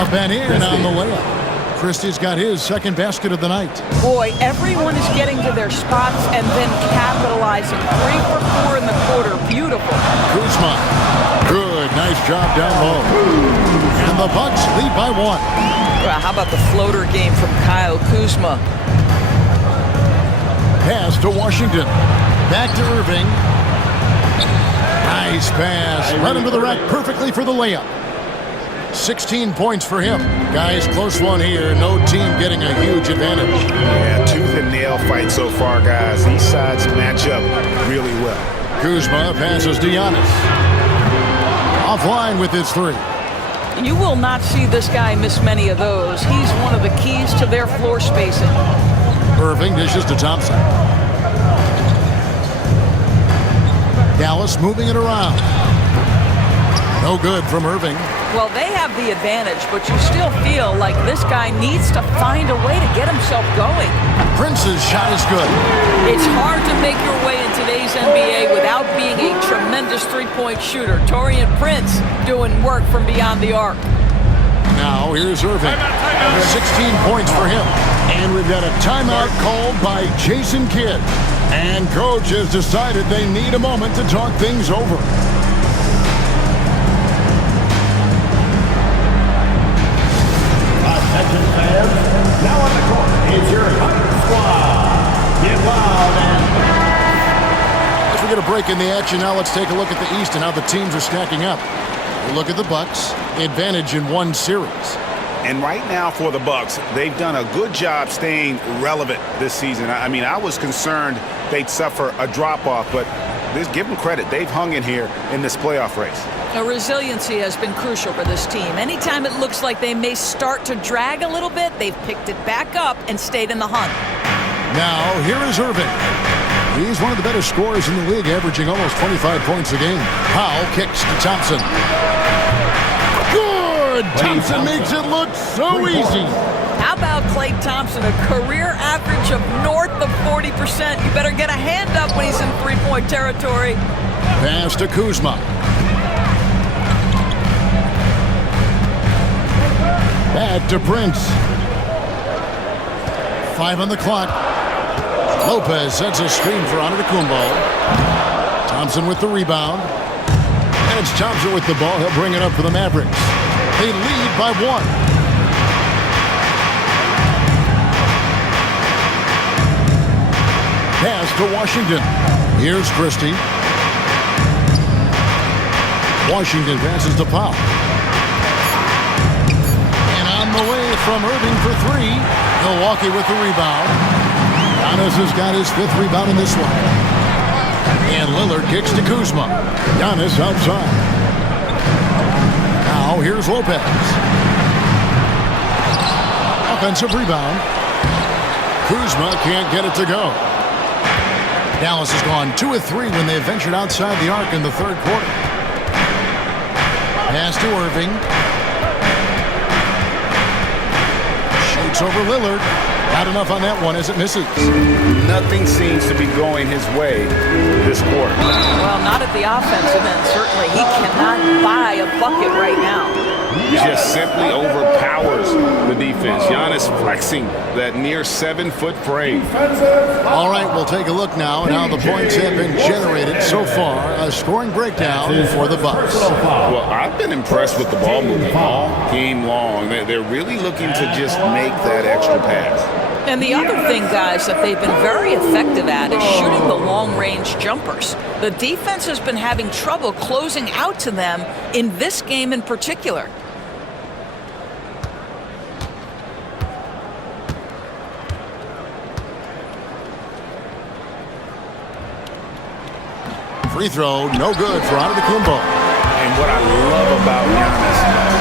Up and in on the layup. Christie's got his second basket of the night. Boy, everyone is getting to their spots and then capitalizing. 3 for 4 in the quarter. Beautiful. Kuzma. Good. Nice job down low. And the Bucks lead by 1. Well, how about the floater game from Kyle Kuzma? Pass to Washington. Back to Irving. Nice pass. Right into the rack perfectly for the layup. 16 points for him. Guys, close one here. No team getting a huge advantage. Yeah, tooth and nail fight so far, guys. These sides match up really well. Kuzma passes to Giannis. Offline with his 3. You will not see this guy miss many of those. He's one of the keys to their floor spacing. Irving dishes to Thompson. Dallas moving it around. No good from Irving. Well, they have the advantage, but you still feel like this guy needs to find a way to get himself going. Prince's shot is good. It's hard to make your way in today's NBA without being a tremendous three-point shooter. Taurean Prince doing work from beyond the arc. Now here's Irving. 16 points for him. And we've got a timeout called by Jason Kidd. And coach has decided they need a moment to talk things over. Attention fans, now on the court is your Thunder Squad. Get loud and... As we get a break in the action, now let's take a look at the East and how the teams are stacking up. We look at the Bucks, advantage in 1 series. And right now for the Bucks, they've done a good job staying relevant this season. I mean, I was concerned they'd suffer a drop-off, but just give them credit. They've hung in here in this playoff race. Now, resiliency has been crucial for this team. Anytime it looks like they may start to drag a little bit, they've picked it back up and stayed in the hunt. Now, here is Irving. He's one of the better scorers in the league, averaging almost 25 points a game. Powell kicks to Thompson. Good! Thompson makes it look so easy. How about Klay Thompson, a career average of north of 40%? You better get a hand up when he's in three-point territory. Pass to Kuzma. Back to Prince. 5 on the clock. Lopez sets a screen for Antetokounmpo. Thompson with the rebound. And it's Thompson with the ball. He'll bring it up for the Mavericks. They lead by 1. Pass to Washington. Here's Christie. Washington passes to Powell. And on the way from Irving for 3. Milwaukee with the rebound. Giannis has got his 5th rebound in this one. And Lillard kicks to Kuzma. Giannis outside. Now here's Lopez. Offensive rebound. Kuzma can't get it to go. Dallas has gone 2 of 3 when they ventured outside the arc in the 3rd quarter. Pass to Irving. Shoots over Lillard. Not enough on that one as it misses. Nothing seems to be going his way this quarter. Well, not at the offensive end, certainly. He cannot buy a bucket right now. Just simply overpowers the defense. Giannis flexing that near 7-foot frame. All right, we'll take a look now at how the points have been generated so far. A scoring breakdown for the Bucks. Well, I've been impressed with the ball movement all game long. They're really looking to just make that extra pass. And the other thing, guys, that they've been very effective at is shooting the long-range jumpers. The defense has been having trouble closing out to them in this game in particular. Free throw, no good for Antetokounmpo. And what I love about Giannis,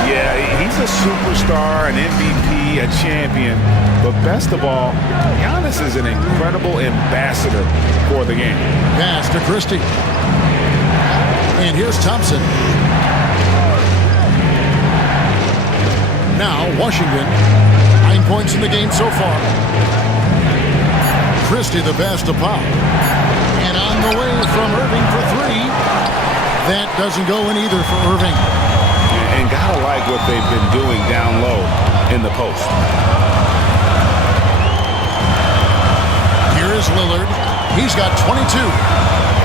yeah, he's a superstar, an MVP, a champion. But best of all, Giannis is an incredible ambassador for the game. Pass to Christie. And here's Thompson. Now Washington. 9 points in the game so far. Christie the pass to Powell. And on the way from Irving for 3. That doesn't go in either for Irving. And gotta like what they've been doing down low in the post. Here is Lillard. He's got 22.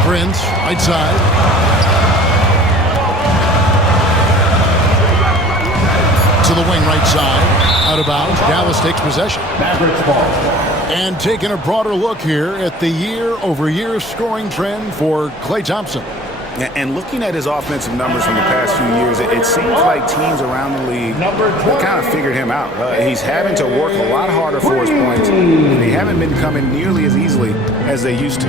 Prince, right side. To the wing, right side. Out of bounds. Dallas takes possession. Mavericks ball. And taking a broader look here at the year-over-year scoring trend for Klay Thompson. And looking at his offensive numbers from the past few years, it seems like teams around the league have kind of figured him out. He's having to work a lot harder for his points, and they haven't been coming nearly as easily as they used to.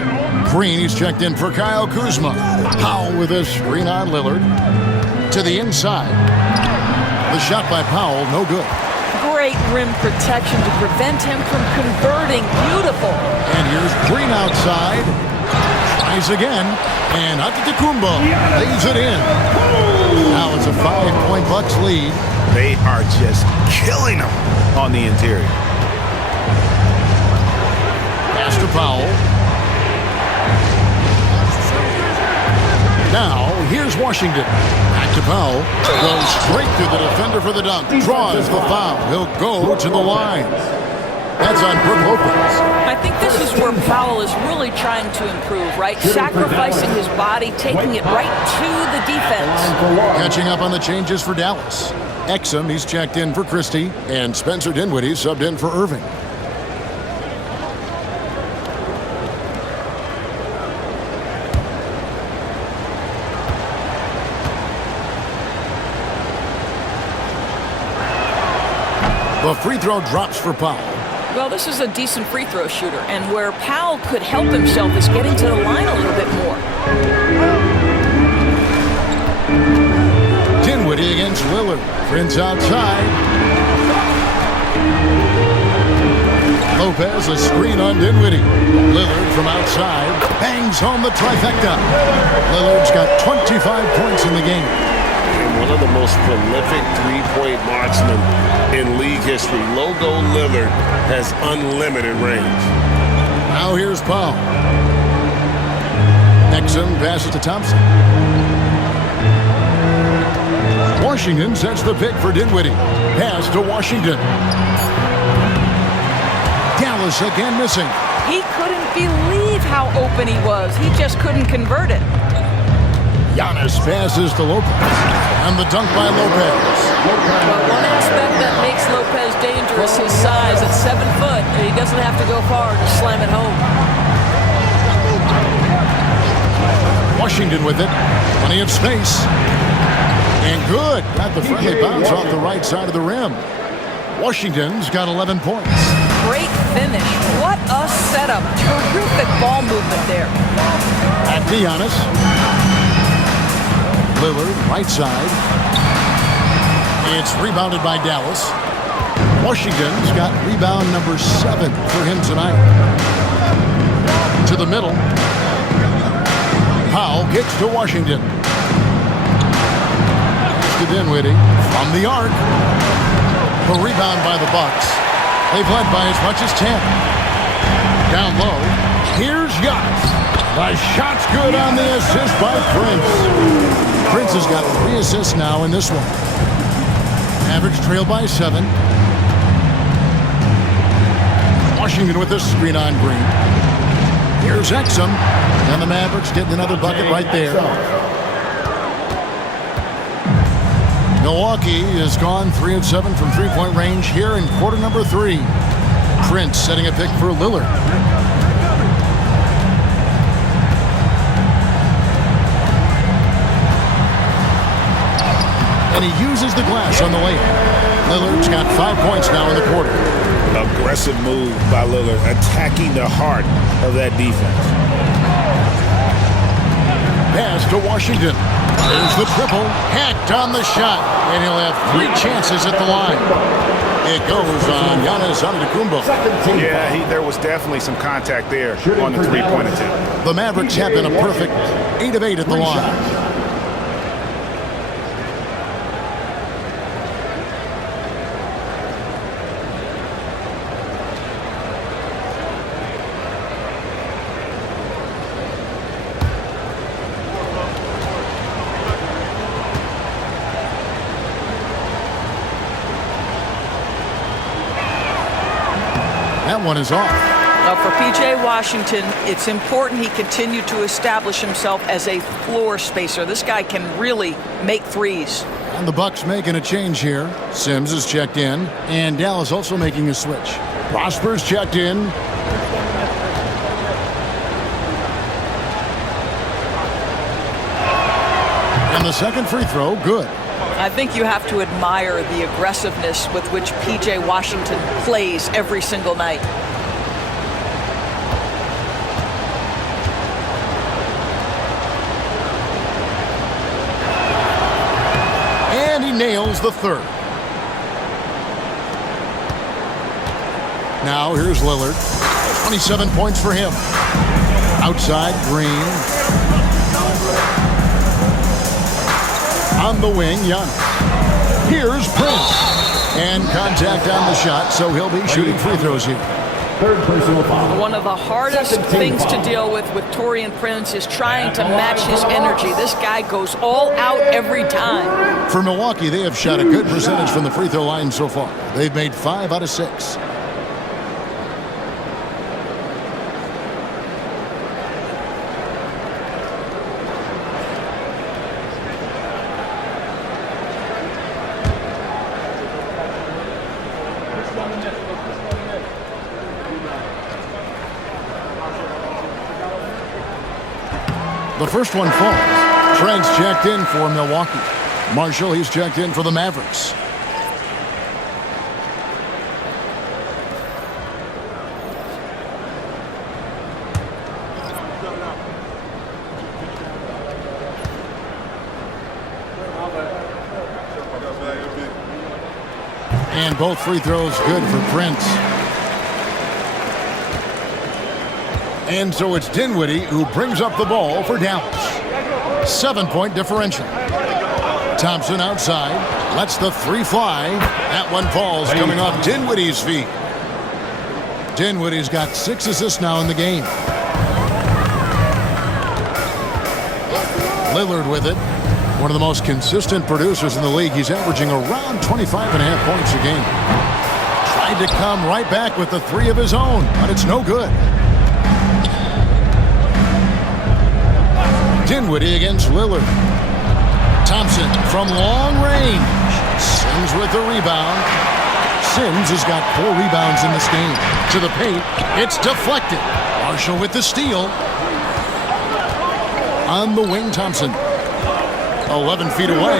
Green, he's checked in for Kyle Kuzma. Powell with a screen on Lillard. To the inside. The shot by Powell, no good. Great rim protection to prevent him from converting. Beautiful. And here's Green outside. Tries again. And Antetokounmpo lays it in. Now it's a 5-point Bucks lead. They are just killing them on the interior. Pass to Powell. Now, here's Washington. Back to Powell. Goes straight through the defender for the dunk. Draws the foul. He'll go to the line. That's on Brook Lopez. I think this is where Powell is really trying to improve, right? Sacrificing his body, taking it right to the defense. Catching up on the changes for Dallas. Exum, he's checked in for Christie. And Spencer Dinwiddie subbed in for Irving. The free throw drops for Powell. Well, this is a decent free throw shooter, and where Powell could help himself is getting to the line a little bit more. Dinwiddie against Lillard. Prince outside. Lopez, a screen on Dinwiddie. Lillard from outside bangs home the trifecta. Lillard's got 25 points in the game. One of the most prolific three-point marksmen in league history. Logo Lillard has unlimited range. Now here's Powell. Exum passes to Thompson. Washington sets the pick for Dinwiddie. Pass to Washington. Dallas again missing. He couldn't believe how open he was. He just couldn't convert it. Giannis passes to Lopez. And the dunk by Lopez. But one aspect that makes Lopez dangerous, his size at 7 foot, and he doesn't have to go far to slam it home. Washington with it. Plenty of space. And good. Got the friendly bounce off the right side of the rim. Washington's got 11 points. Great finish. What a setup. Terrific ball movement there. At Giannis. Lillard, right side. It's rebounded by Dallas. Washington's got rebound number 7 for him tonight. To the middle. Powell gets to Washington. Gets to Dinwiddie from the arc. The rebound by the Bucks. They've led by as much as 10. Down low. Here's Giannis. The shot's good on the assist by Prince. Prince has got 3 assists now in this one. Mavericks trail by 7. Washington with this screen on Green. Here's Exum. And the Mavericks getting another bucket right there. Milwaukee has gone 3 of 7 from three-point range here in quarter number 3. Prince setting a pick for Lillard. And he uses the glass on the layup. Lillard's got 5 points now in the quarter. Aggressive move by Lillard, attacking the heart of that defense. Pass to Washington. There's the triple. Hacked on the shot. And he'll have 3 chances at the line. It goes on Giannis Antetokounmpo. Yeah, there was definitely some contact there on the three-point attempt. The Mavericks have been a perfect 8 of 8 at the line. That one is off. Now for P.J. Washington, it's important he continue to establish himself as a floor spacer. This guy can really make threes. And the Bucks making a change here. Sims is checked in, and Dallas also making a switch. Prosper's checked in. And the second free throw, good. I think you have to admire the aggressiveness with which P.J. Washington plays every single night. And he nails the third. Now here's Lillard. 27 points for him. Outside, Green. On the wing, Giannis. Here's Prince. And contact on the shot, so he'll be shooting free throws here. Third personal foul. One of the hardest things to deal with Taurean Prince is trying to match his energy. This guy goes all out every time. For Milwaukee, they have shot a good percentage from the free throw line so far. They've made 5 out of 6. The first one falls. Trent's checked in for Milwaukee. Marshall, he's checked in for the Mavericks. And both free throws good for Prince. And so it's Dinwiddie who brings up the ball for Dallas. 7-point differential. Thompson outside. Lets the 3 fly. That one falls coming off Dinwiddie's feet. Dinwiddie's got 6 assists now in the game. Lillard with it. One of the most consistent producers in the league. He's averaging around 25.5 points a game. Tried to come right back with the three of his own, but it's no good. Dinwiddie against Lillard. Thompson from long range. Sims with the rebound. Sims has got 4 rebounds in this game. To the paint. It's deflected. Marshall with the steal. On the wing, Thompson. 11 feet away.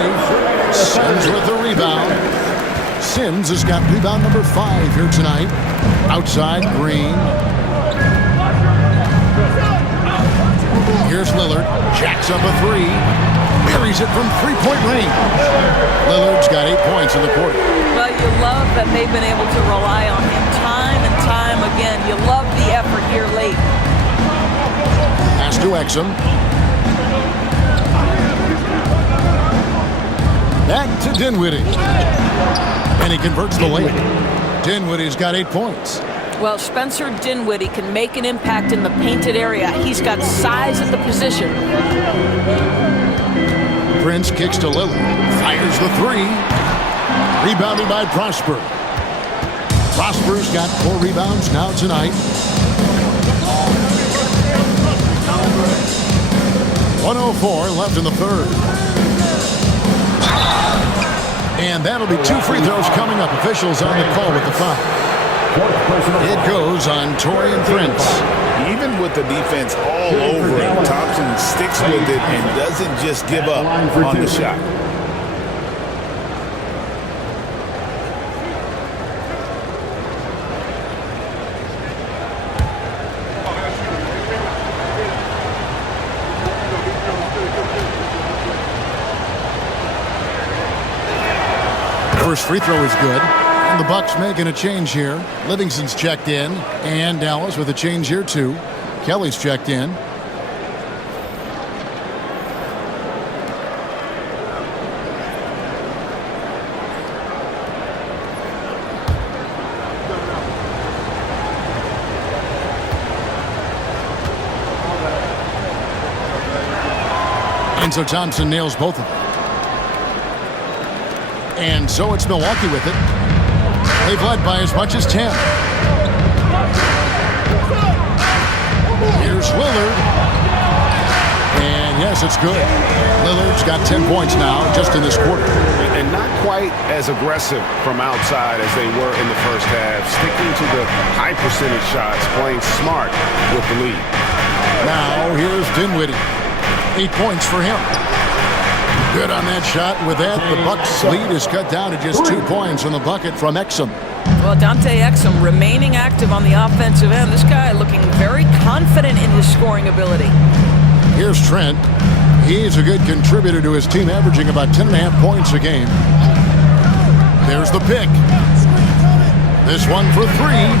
Sims with the rebound. Sims has got rebound number 5 here tonight. Outside, Green. Here's Lillard. Jacks up a 3. Buries it from 3-point range. Lillard's got 8 points in the quarter. Well, you love that they've been able to rely on him time and time again. You love the effort here late. Pass to Exum. Back to Dinwiddie. And he converts the layup. Dinwiddie's got 8 points. Well, Spencer Dinwiddie can make an impact in the painted area. He's got size at the position. Prince kicks to Lillard. Fires the 3. Rebounded by Prosper. Prosper's got 4 rebounds now tonight. 1:04 left in the third. And that'll be 2 free throws coming up. Officials on the call with the foul. It goes on Taurean Prince. Even with the defense all over him, Thompson sticks with it and doesn't just give up on the shot. First free throw is good. And the Bucks making a change here. Livingston's checked in. And Dallas with a change here too. Kelly's checked in. And so Thompson nails both of them. And so it's Milwaukee with it. They've led by as much as 10. Here's Lillard. And yes, it's good. Lillard's got 10 points now just in this quarter. And not quite as aggressive from outside as they were in the first half. Sticking to the high percentage shots, playing smart with the lead. Now here's Dinwiddie. 8 points for him. Good on that shot. With that, the Bucks' lead is cut down to just 2 points on the bucket from Exum. Well, Dante Exum remaining active on the offensive end. This guy looking very confident in his scoring ability. Here's Trent. He's a good contributor to his team, averaging about 10.5 points a game. There's the pick. This one for 3.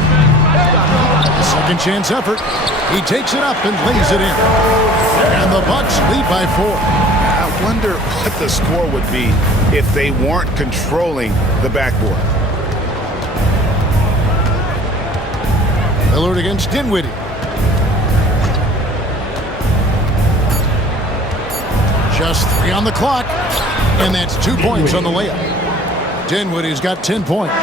Second chance effort. He takes it up and lays it in. And the Bucks lead by 4. I wonder what the score would be if they weren't controlling the backboard. Lillard against Dinwiddie. Just 3 on the clock. And that's 2 points on the layup. Dinwiddie's got 10 points.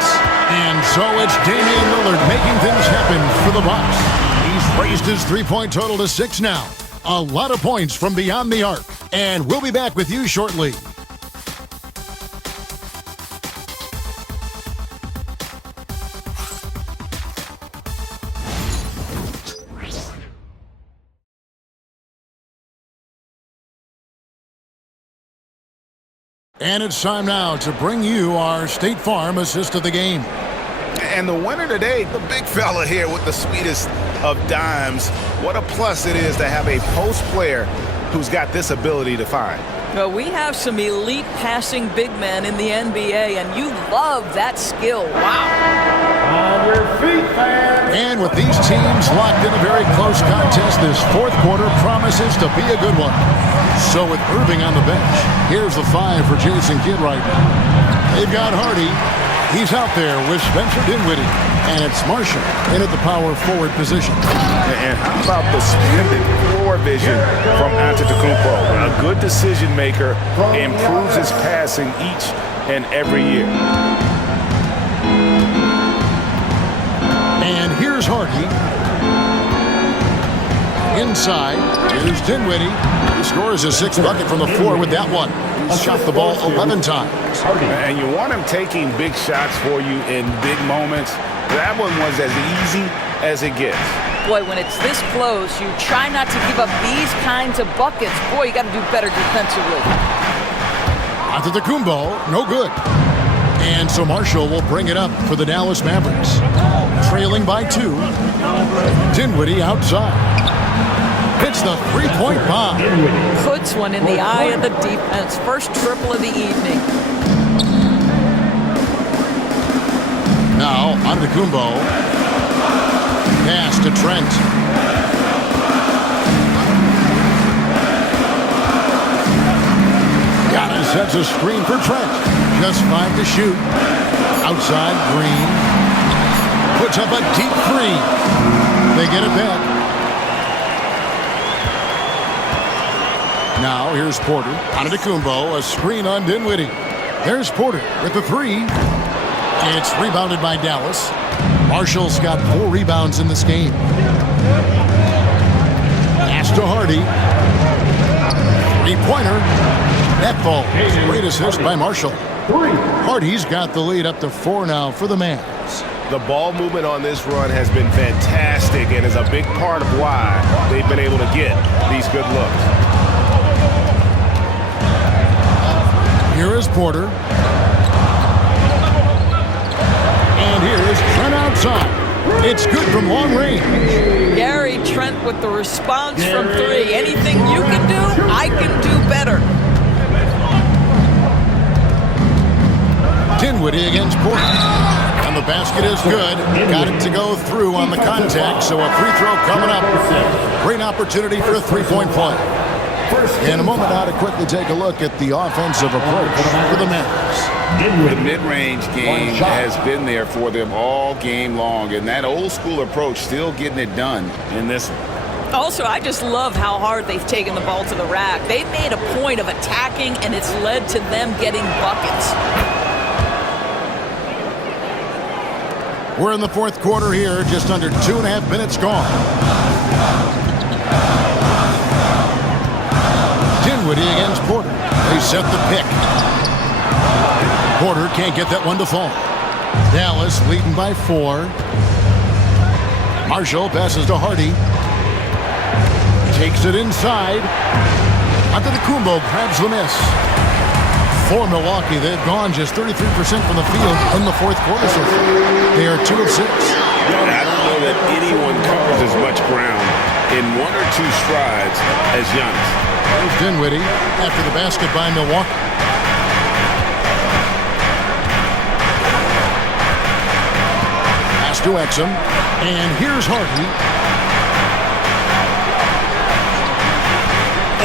And so it's Damian Lillard making things happen for the Bucks. He's raised his 3-point total to 6 now. A lot of points from beyond the arc. And we'll be back with you shortly. And it's time now to bring you our State Farm assist of the game. And the winner today, the big fella here with the sweetest of dimes. What a plus it is to have a post player who's got this ability to find. Well, we have some elite passing big men in the NBA, and you love that skill. Wow. On your feet, fans. And with these teams locked in a very close contest, this fourth quarter promises to be a good one. So with Irving on the bench, here's the 5 for Jason Kidd right now. They've got Hardy. He's out there with Spencer Dinwiddie, and it's Marshall in at the power forward position. And how about the splendid floor vision from Antetokounmpo? A good decision maker, improves his passing each and every year. And here's Hardy. Inside, here's Dinwiddie. He scores his 6th bucket from the floor with that one. He's shot the ball 11 times. And you want him taking big shots for you in big moments. That one was as easy as it gets. Boy, when it's this close, you try not to give up these kinds of buckets. Boy, you got to do better defensively. Antetokounmpo, no good. And so Marshall will bring it up for the Dallas Mavericks. Trailing by 2. Dinwiddie outside. Hits the three-point bomb. Puts one in the eye of the defense. First triple of the evening. Now, Antetokounmpo. Pass to Trent. Giannis sets a screen for Trent. Just 5 to shoot. Outside, Green. Puts up a deep 3. They get it back. Now, here's Porter. Antetokounmpo, a screen on Dinwiddie. There's Porter with the 3. It's rebounded by Dallas. Marshall's got 4 rebounds in this game. Pass to Hardy. 3-pointer. That ball. Great assist by Marshall. Hardy's got the lead up to 4 now for the Mavs. The ball movement on this run has been fantastic and is a big part of why they've been able to get these good looks. Here is Porter. And here is Trent outside. It's good from long range. Gary Trent with the response from 3. Anything you can do, I can do better. Dinwiddie against Porter. And the basket is good. Got it to go through on the contact, so a free throw coming up. Great opportunity for a 3-point play. In a moment now to quickly take a look at the offensive approach for the Mavericks. The mid-range game has been there for them all game long, and that old-school approach still getting it done in this one. Also, I just love how hard they've taken the ball to the rack. They've made a point of attacking, and it's led to them getting buckets. We're in the 4th quarter here, just under 2.5 minutes gone. Dinwiddie against Porter. They set the pick. Porter can't get that one to fall. Dallas leading by 4. Marshall passes to Hardy. Takes it inside. Antetokounmpo grabs the miss. For Milwaukee, they've gone just 33% from the field in the 4th quarter so far. They are 2 of 6. I don't know that anyone covers as much ground in 1 or 2 strides as Giannis. There's Dinwiddie after the basket by Milwaukee. Pass to Exum. And here's Hardy.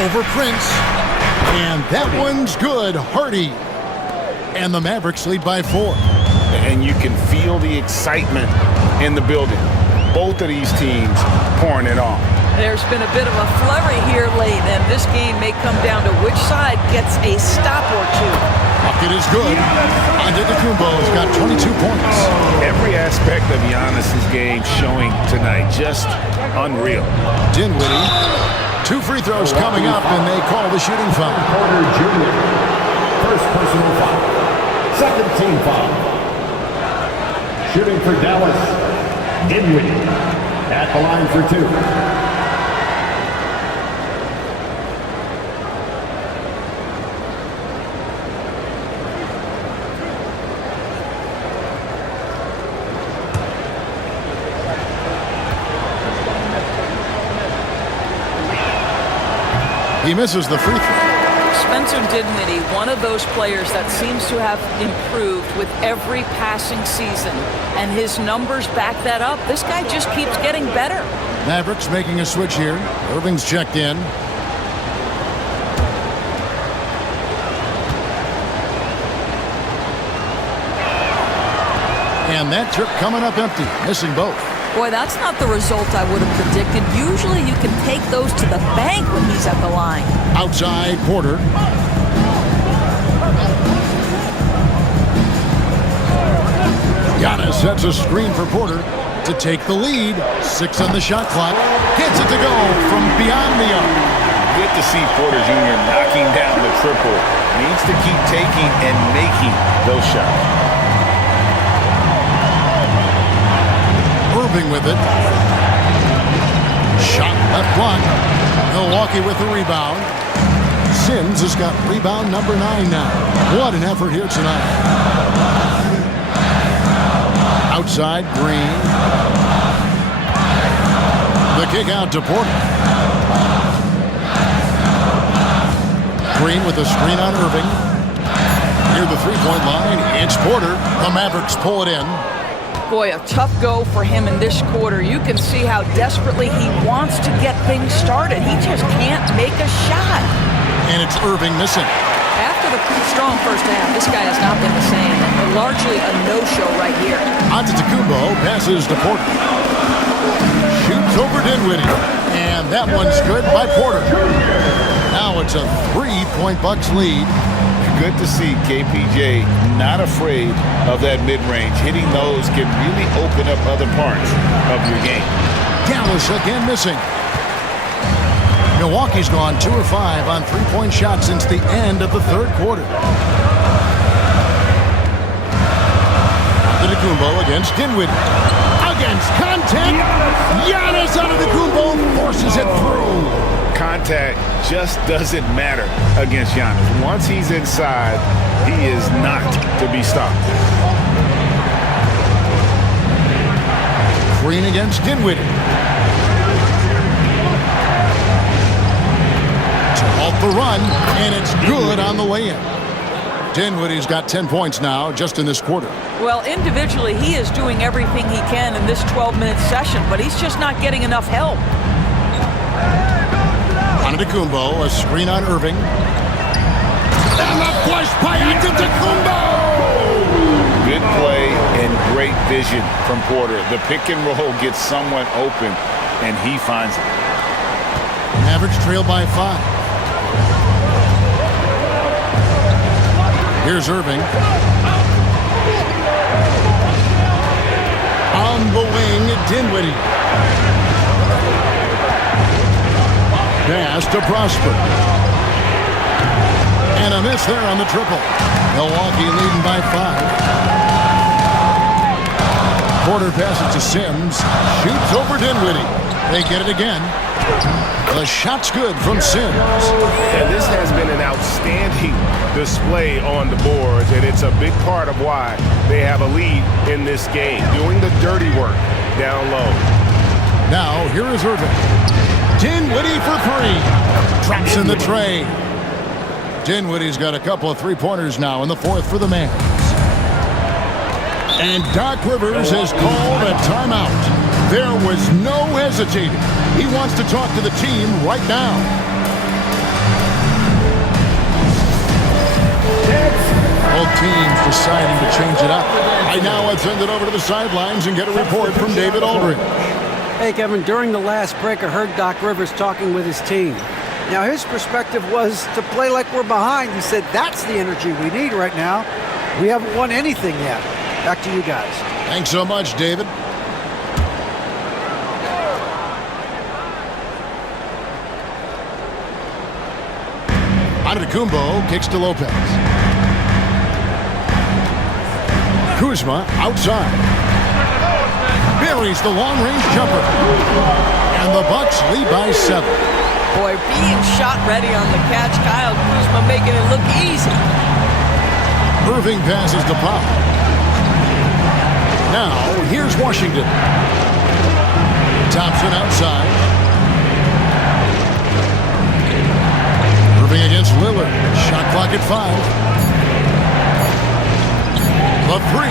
Over Prince. And that one's good. Hardy. And the Mavericks lead by 4. And you can feel the excitement in the building. Both of these teams pouring it on. There's been a bit of a flurry here late, and this game may come down to which side gets a stop or 2. Bucket is good. Antetokounmpo's got 22 points. Every aspect of Giannis's game showing tonight. Just unreal. Dinwiddie. 2 free throws coming up, and they call the shooting foul. Porter Jr. First personal foul. Second team foul. Shooting for Dallas, Dinwiddie at the line for 2. He misses the free throw. Spencer Dinwiddie, one of those players that seems to have improved with every passing season, and his numbers back that up. This guy just keeps getting better. Mavericks making a switch here. Irving's checked in. And that trip coming up empty, missing both. Boy, that's not the result I would have predicted. Usually you can take those to the bank when he's at the line. Outside, Porter. Giannis sets a screen for Porter to take the lead. 6 on the shot clock. Gets it to go from beyond the arc. Good to see Porter Jr. knocking down the triple. Needs to keep taking and making those shots. Irving with it. Shot left block. Milwaukee with the rebound. Sims has got rebound number 9 now. What an effort here tonight. Outside, Green. The kick out to Porter. Green with a screen on Irving. Near the three-point line, it's Porter. The Mavericks pull it in. Boy, a tough go for him in this quarter. You can see how desperately he wants to get things started. He just can't make a shot. And it's Irving missing. After the strong first half, this guy has not been the same. And largely a no-show right here. Antetokounmpo passes to Porter. Shoots over Dinwiddie. And that one's good by Porter. Now it's a 3-point Bucks lead. Good to see KPJ not afraid of that mid-range. Hitting those can really open up other parts of your game. Dallas again missing. Milwaukee's gone 2 of 5 on 3-point shots since the end of the third quarter. Antetokounmpo against Dinwiddie. Against contact. Giannis Antetokounmpo forces it through. Contact just doesn't matter against Giannis. Once he's inside, he is not to be stopped. Green against Dinwiddie. To halt the run, and it's good on the way in. Dinwiddie's got 10 points now just in this quarter. Well, individually, he is doing everything he can in this 12-minute session, but he's just not getting enough help. Antetokounmpo, a screen on Irving. And the flush by Antetokounmpo! Good play and great vision from Porter. The pick and roll gets someone open, and he finds it. Mavericks trail by 5. Here's Irving. On the wing, Dinwiddie. Pass to Prosper. And a miss there on the triple. Milwaukee leading by 5. Porter passes to Sims. Shoots over Dinwiddie. They get it again. The shot's good from Sims. And this has been an outstanding display on the boards, and it's a big part of why they have a lead in this game, doing the dirty work down low. Now, here is Irving. Dinwiddie for 3. Traps in the tray. Dinwiddie's got a couple of three-pointers now in the fourth for the Mavs. And Doc Rivers has called a timeout. There was no hesitating. He wants to talk to the team right now. Both teams deciding to change it up. Right now, let's send it over to the sidelines and get a report from David Aldridge. Hey, Kevin, during the last break, I heard Doc Rivers talking with his team. Now, his perspective was to play like we're behind. He said, that's the energy we need right now. We haven't won anything yet. Back to you guys. Thanks so much, David. Antetokounmpo kicks to Lopez. Kuzma outside. Buries the long-range jumper. And the Bucks lead by 7. Boy, being shot ready on the catch. Kyle Kuzma making it look easy. Irving passes to Pop. Now, here's Washington. Thompson outside. Irving against Lillard. Shot clock at 5. The 3.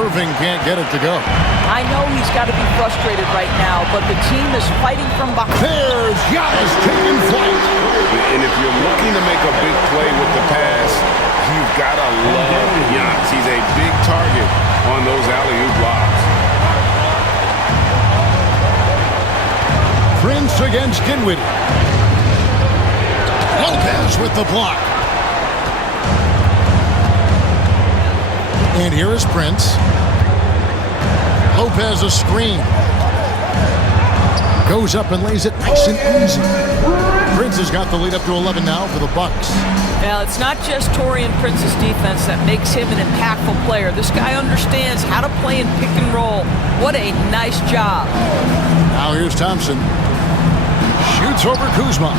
Irving can't get it to go. I know he's got to be frustrated right now, but the team is fighting from behind. There's Giannis taking flight. And if you're looking to make a big play with the pass, You've got to love Giannis. He's a big target on those alley-oop lobs. Prince against Dinwiddie. Lopez with the block. And here is Prince. Lopez a screen. Goes up and lays it nice and easy. Prince has got the lead up to 11 now for the Bucks. Now, it's not just Taurean Prince's defense that makes him an impactful player. This guy understands how to play in pick and roll. What a nice job. Now here's Thompson. Shoots over Kuzma.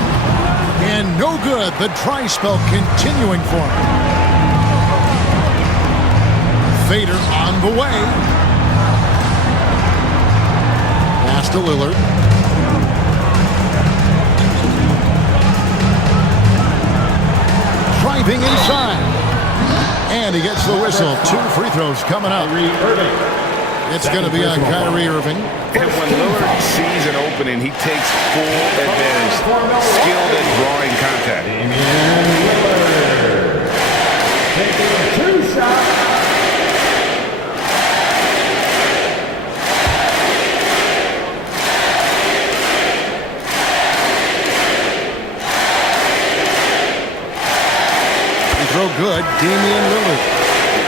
And no good. The dry spell continuing for him. Fader on the way. Pass to Lillard. Driving inside. And he gets the whistle. 2 free throws coming up. It's going to be on Kyrie Irving. And when Lillard sees an opening, he takes full advantage. Skilled at drawing contact. Taking 2 shots. Throw good, Damian Lillard.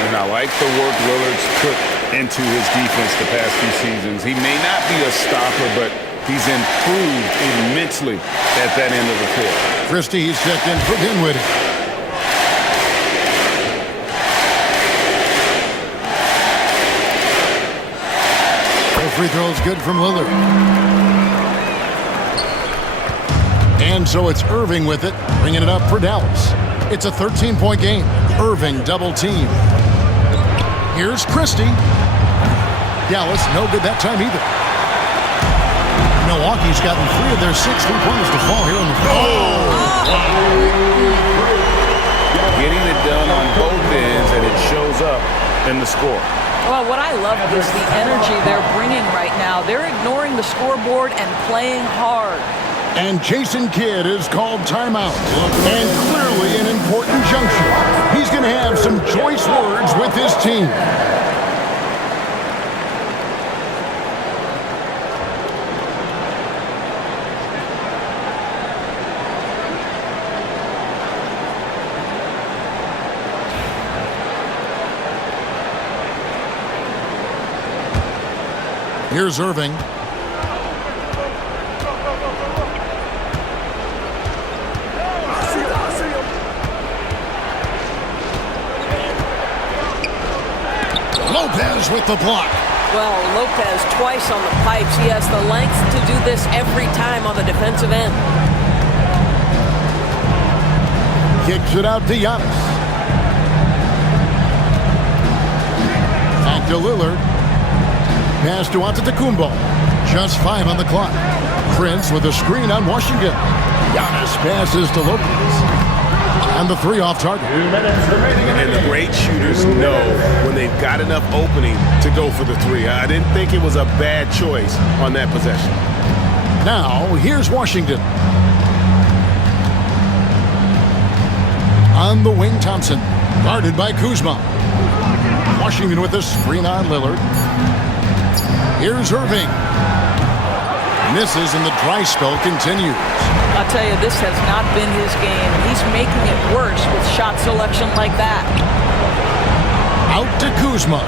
And I like the work Lillard's put into his defense the past few seasons. He may not be a stopper, but he's improved immensely at that end of the court. Christie, he's checked in for Dinwiddie. The free throw is good from Lillard. And so it's Irving with it, bringing it up for Dallas. It's a 13-point game. Irving double team. Here's Christie. Dallas no good that time either. Milwaukee's gotten 3 of their 6 3-pointers to fall here in the floor. Getting it done on both ends, and it shows up in the score. Well, what I love is the energy they're bringing right now. They're ignoring the scoreboard and playing hard. And Jason Kidd is called timeout. And clearly an important juncture. He's going to have some choice words with his team. Here's Irving. Lopez with the block. Well, Lopez twice on the pipes. He has the length to do this every time on the defensive end. Kicks it out to Giannis. Back to Lillard. Pass to Antetokounmpo. Just 5 on the clock. Prince with a screen on Washington. Giannis passes to Lopez. And the 3 off target. 2 minutes remaining. And the great shooters know when they've got enough opening to go for the 3. I didn't think it was a bad choice on that possession. Now, here's Washington. On the wing, Thompson. Guarded by Kuzma. Washington with a screen on Lillard. Here's Irving. Misses and the dry spell continues. I'll tell you, this has not been his game. He's making it worse with shot selection like that. Out to Kuzma.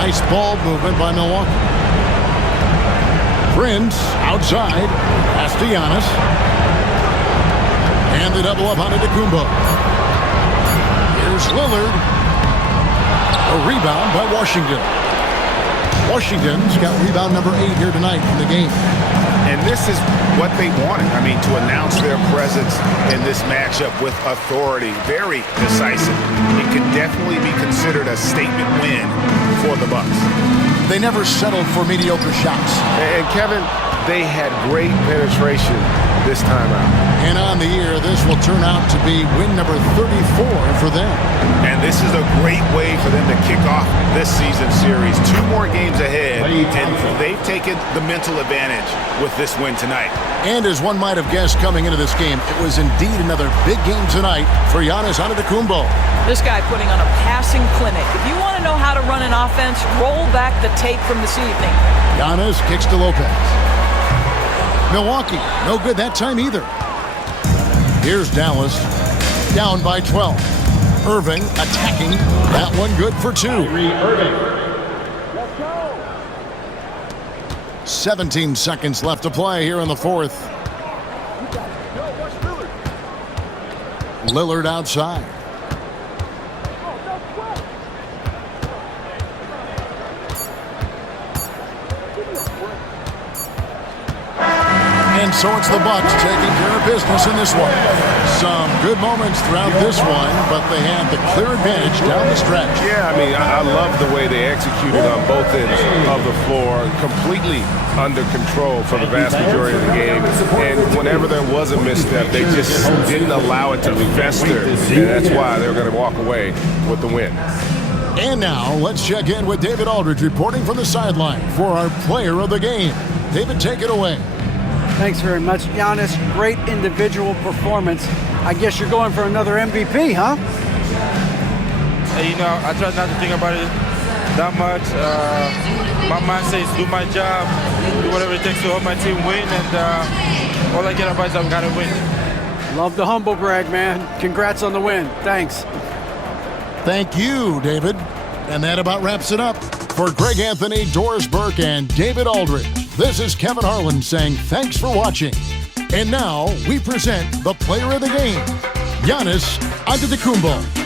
Nice ball movement by Milwaukee. Prince outside. Pass to Giannis. And the double up on Antetokounmpo. Here's Lillard. A rebound by Washington. Washington's got rebound number 8 here tonight in the game. And this is what they wanted. I mean, to announce their presence in this matchup with authority. Very decisive. It could definitely be considered a statement win for the Bucks. They never settled for mediocre shots. And Kevin, they had great penetration this time out. And on the year, this will turn out to be win number 34 for them. And this is a great way for them to kick off this season series. 2 more games ahead, and they've taken the mental advantage with this win tonight. And as one might have guessed coming into this game, it was indeed another big game tonight for Giannis Antetokounmpo. This guy putting on a passing clinic. If you want to know how to run an offense, roll back the tape from this evening. Giannis kicks to Lopez. Milwaukee, no good that time either. Here's Dallas, down by 12. Irving attacking, that one good for 2. 17 seconds left to play here in the 4th. Lillard outside. And so it's the Bucks taking care of business in this one. Some good moments throughout this one, but they had the clear advantage down the stretch. Yeah, I mean, I love the way they executed on both ends of the floor, completely under control for the vast majority of the game. And whenever there was a misstep, they just didn't allow it to fester. And that's why they're going to walk away with the win. And now let's check in with David Aldridge reporting from the sideline for our player of the game. David, take it away. Thanks very much, Giannis. Great individual performance. I guess you're going for another MVP, huh? You know, I try not to think about it that much. My mindset is do my job, do whatever it takes to help my team win, and all I get about is I've got to win. Love the humble brag, man. Congrats on the win. Thanks. Thank you, David. And that about wraps it up. For Greg Anthony, Doris Burke, and David Aldridge, this is Kevin Harlan saying thanks for watching. And now we present the player of the game, Giannis Antetokounmpo.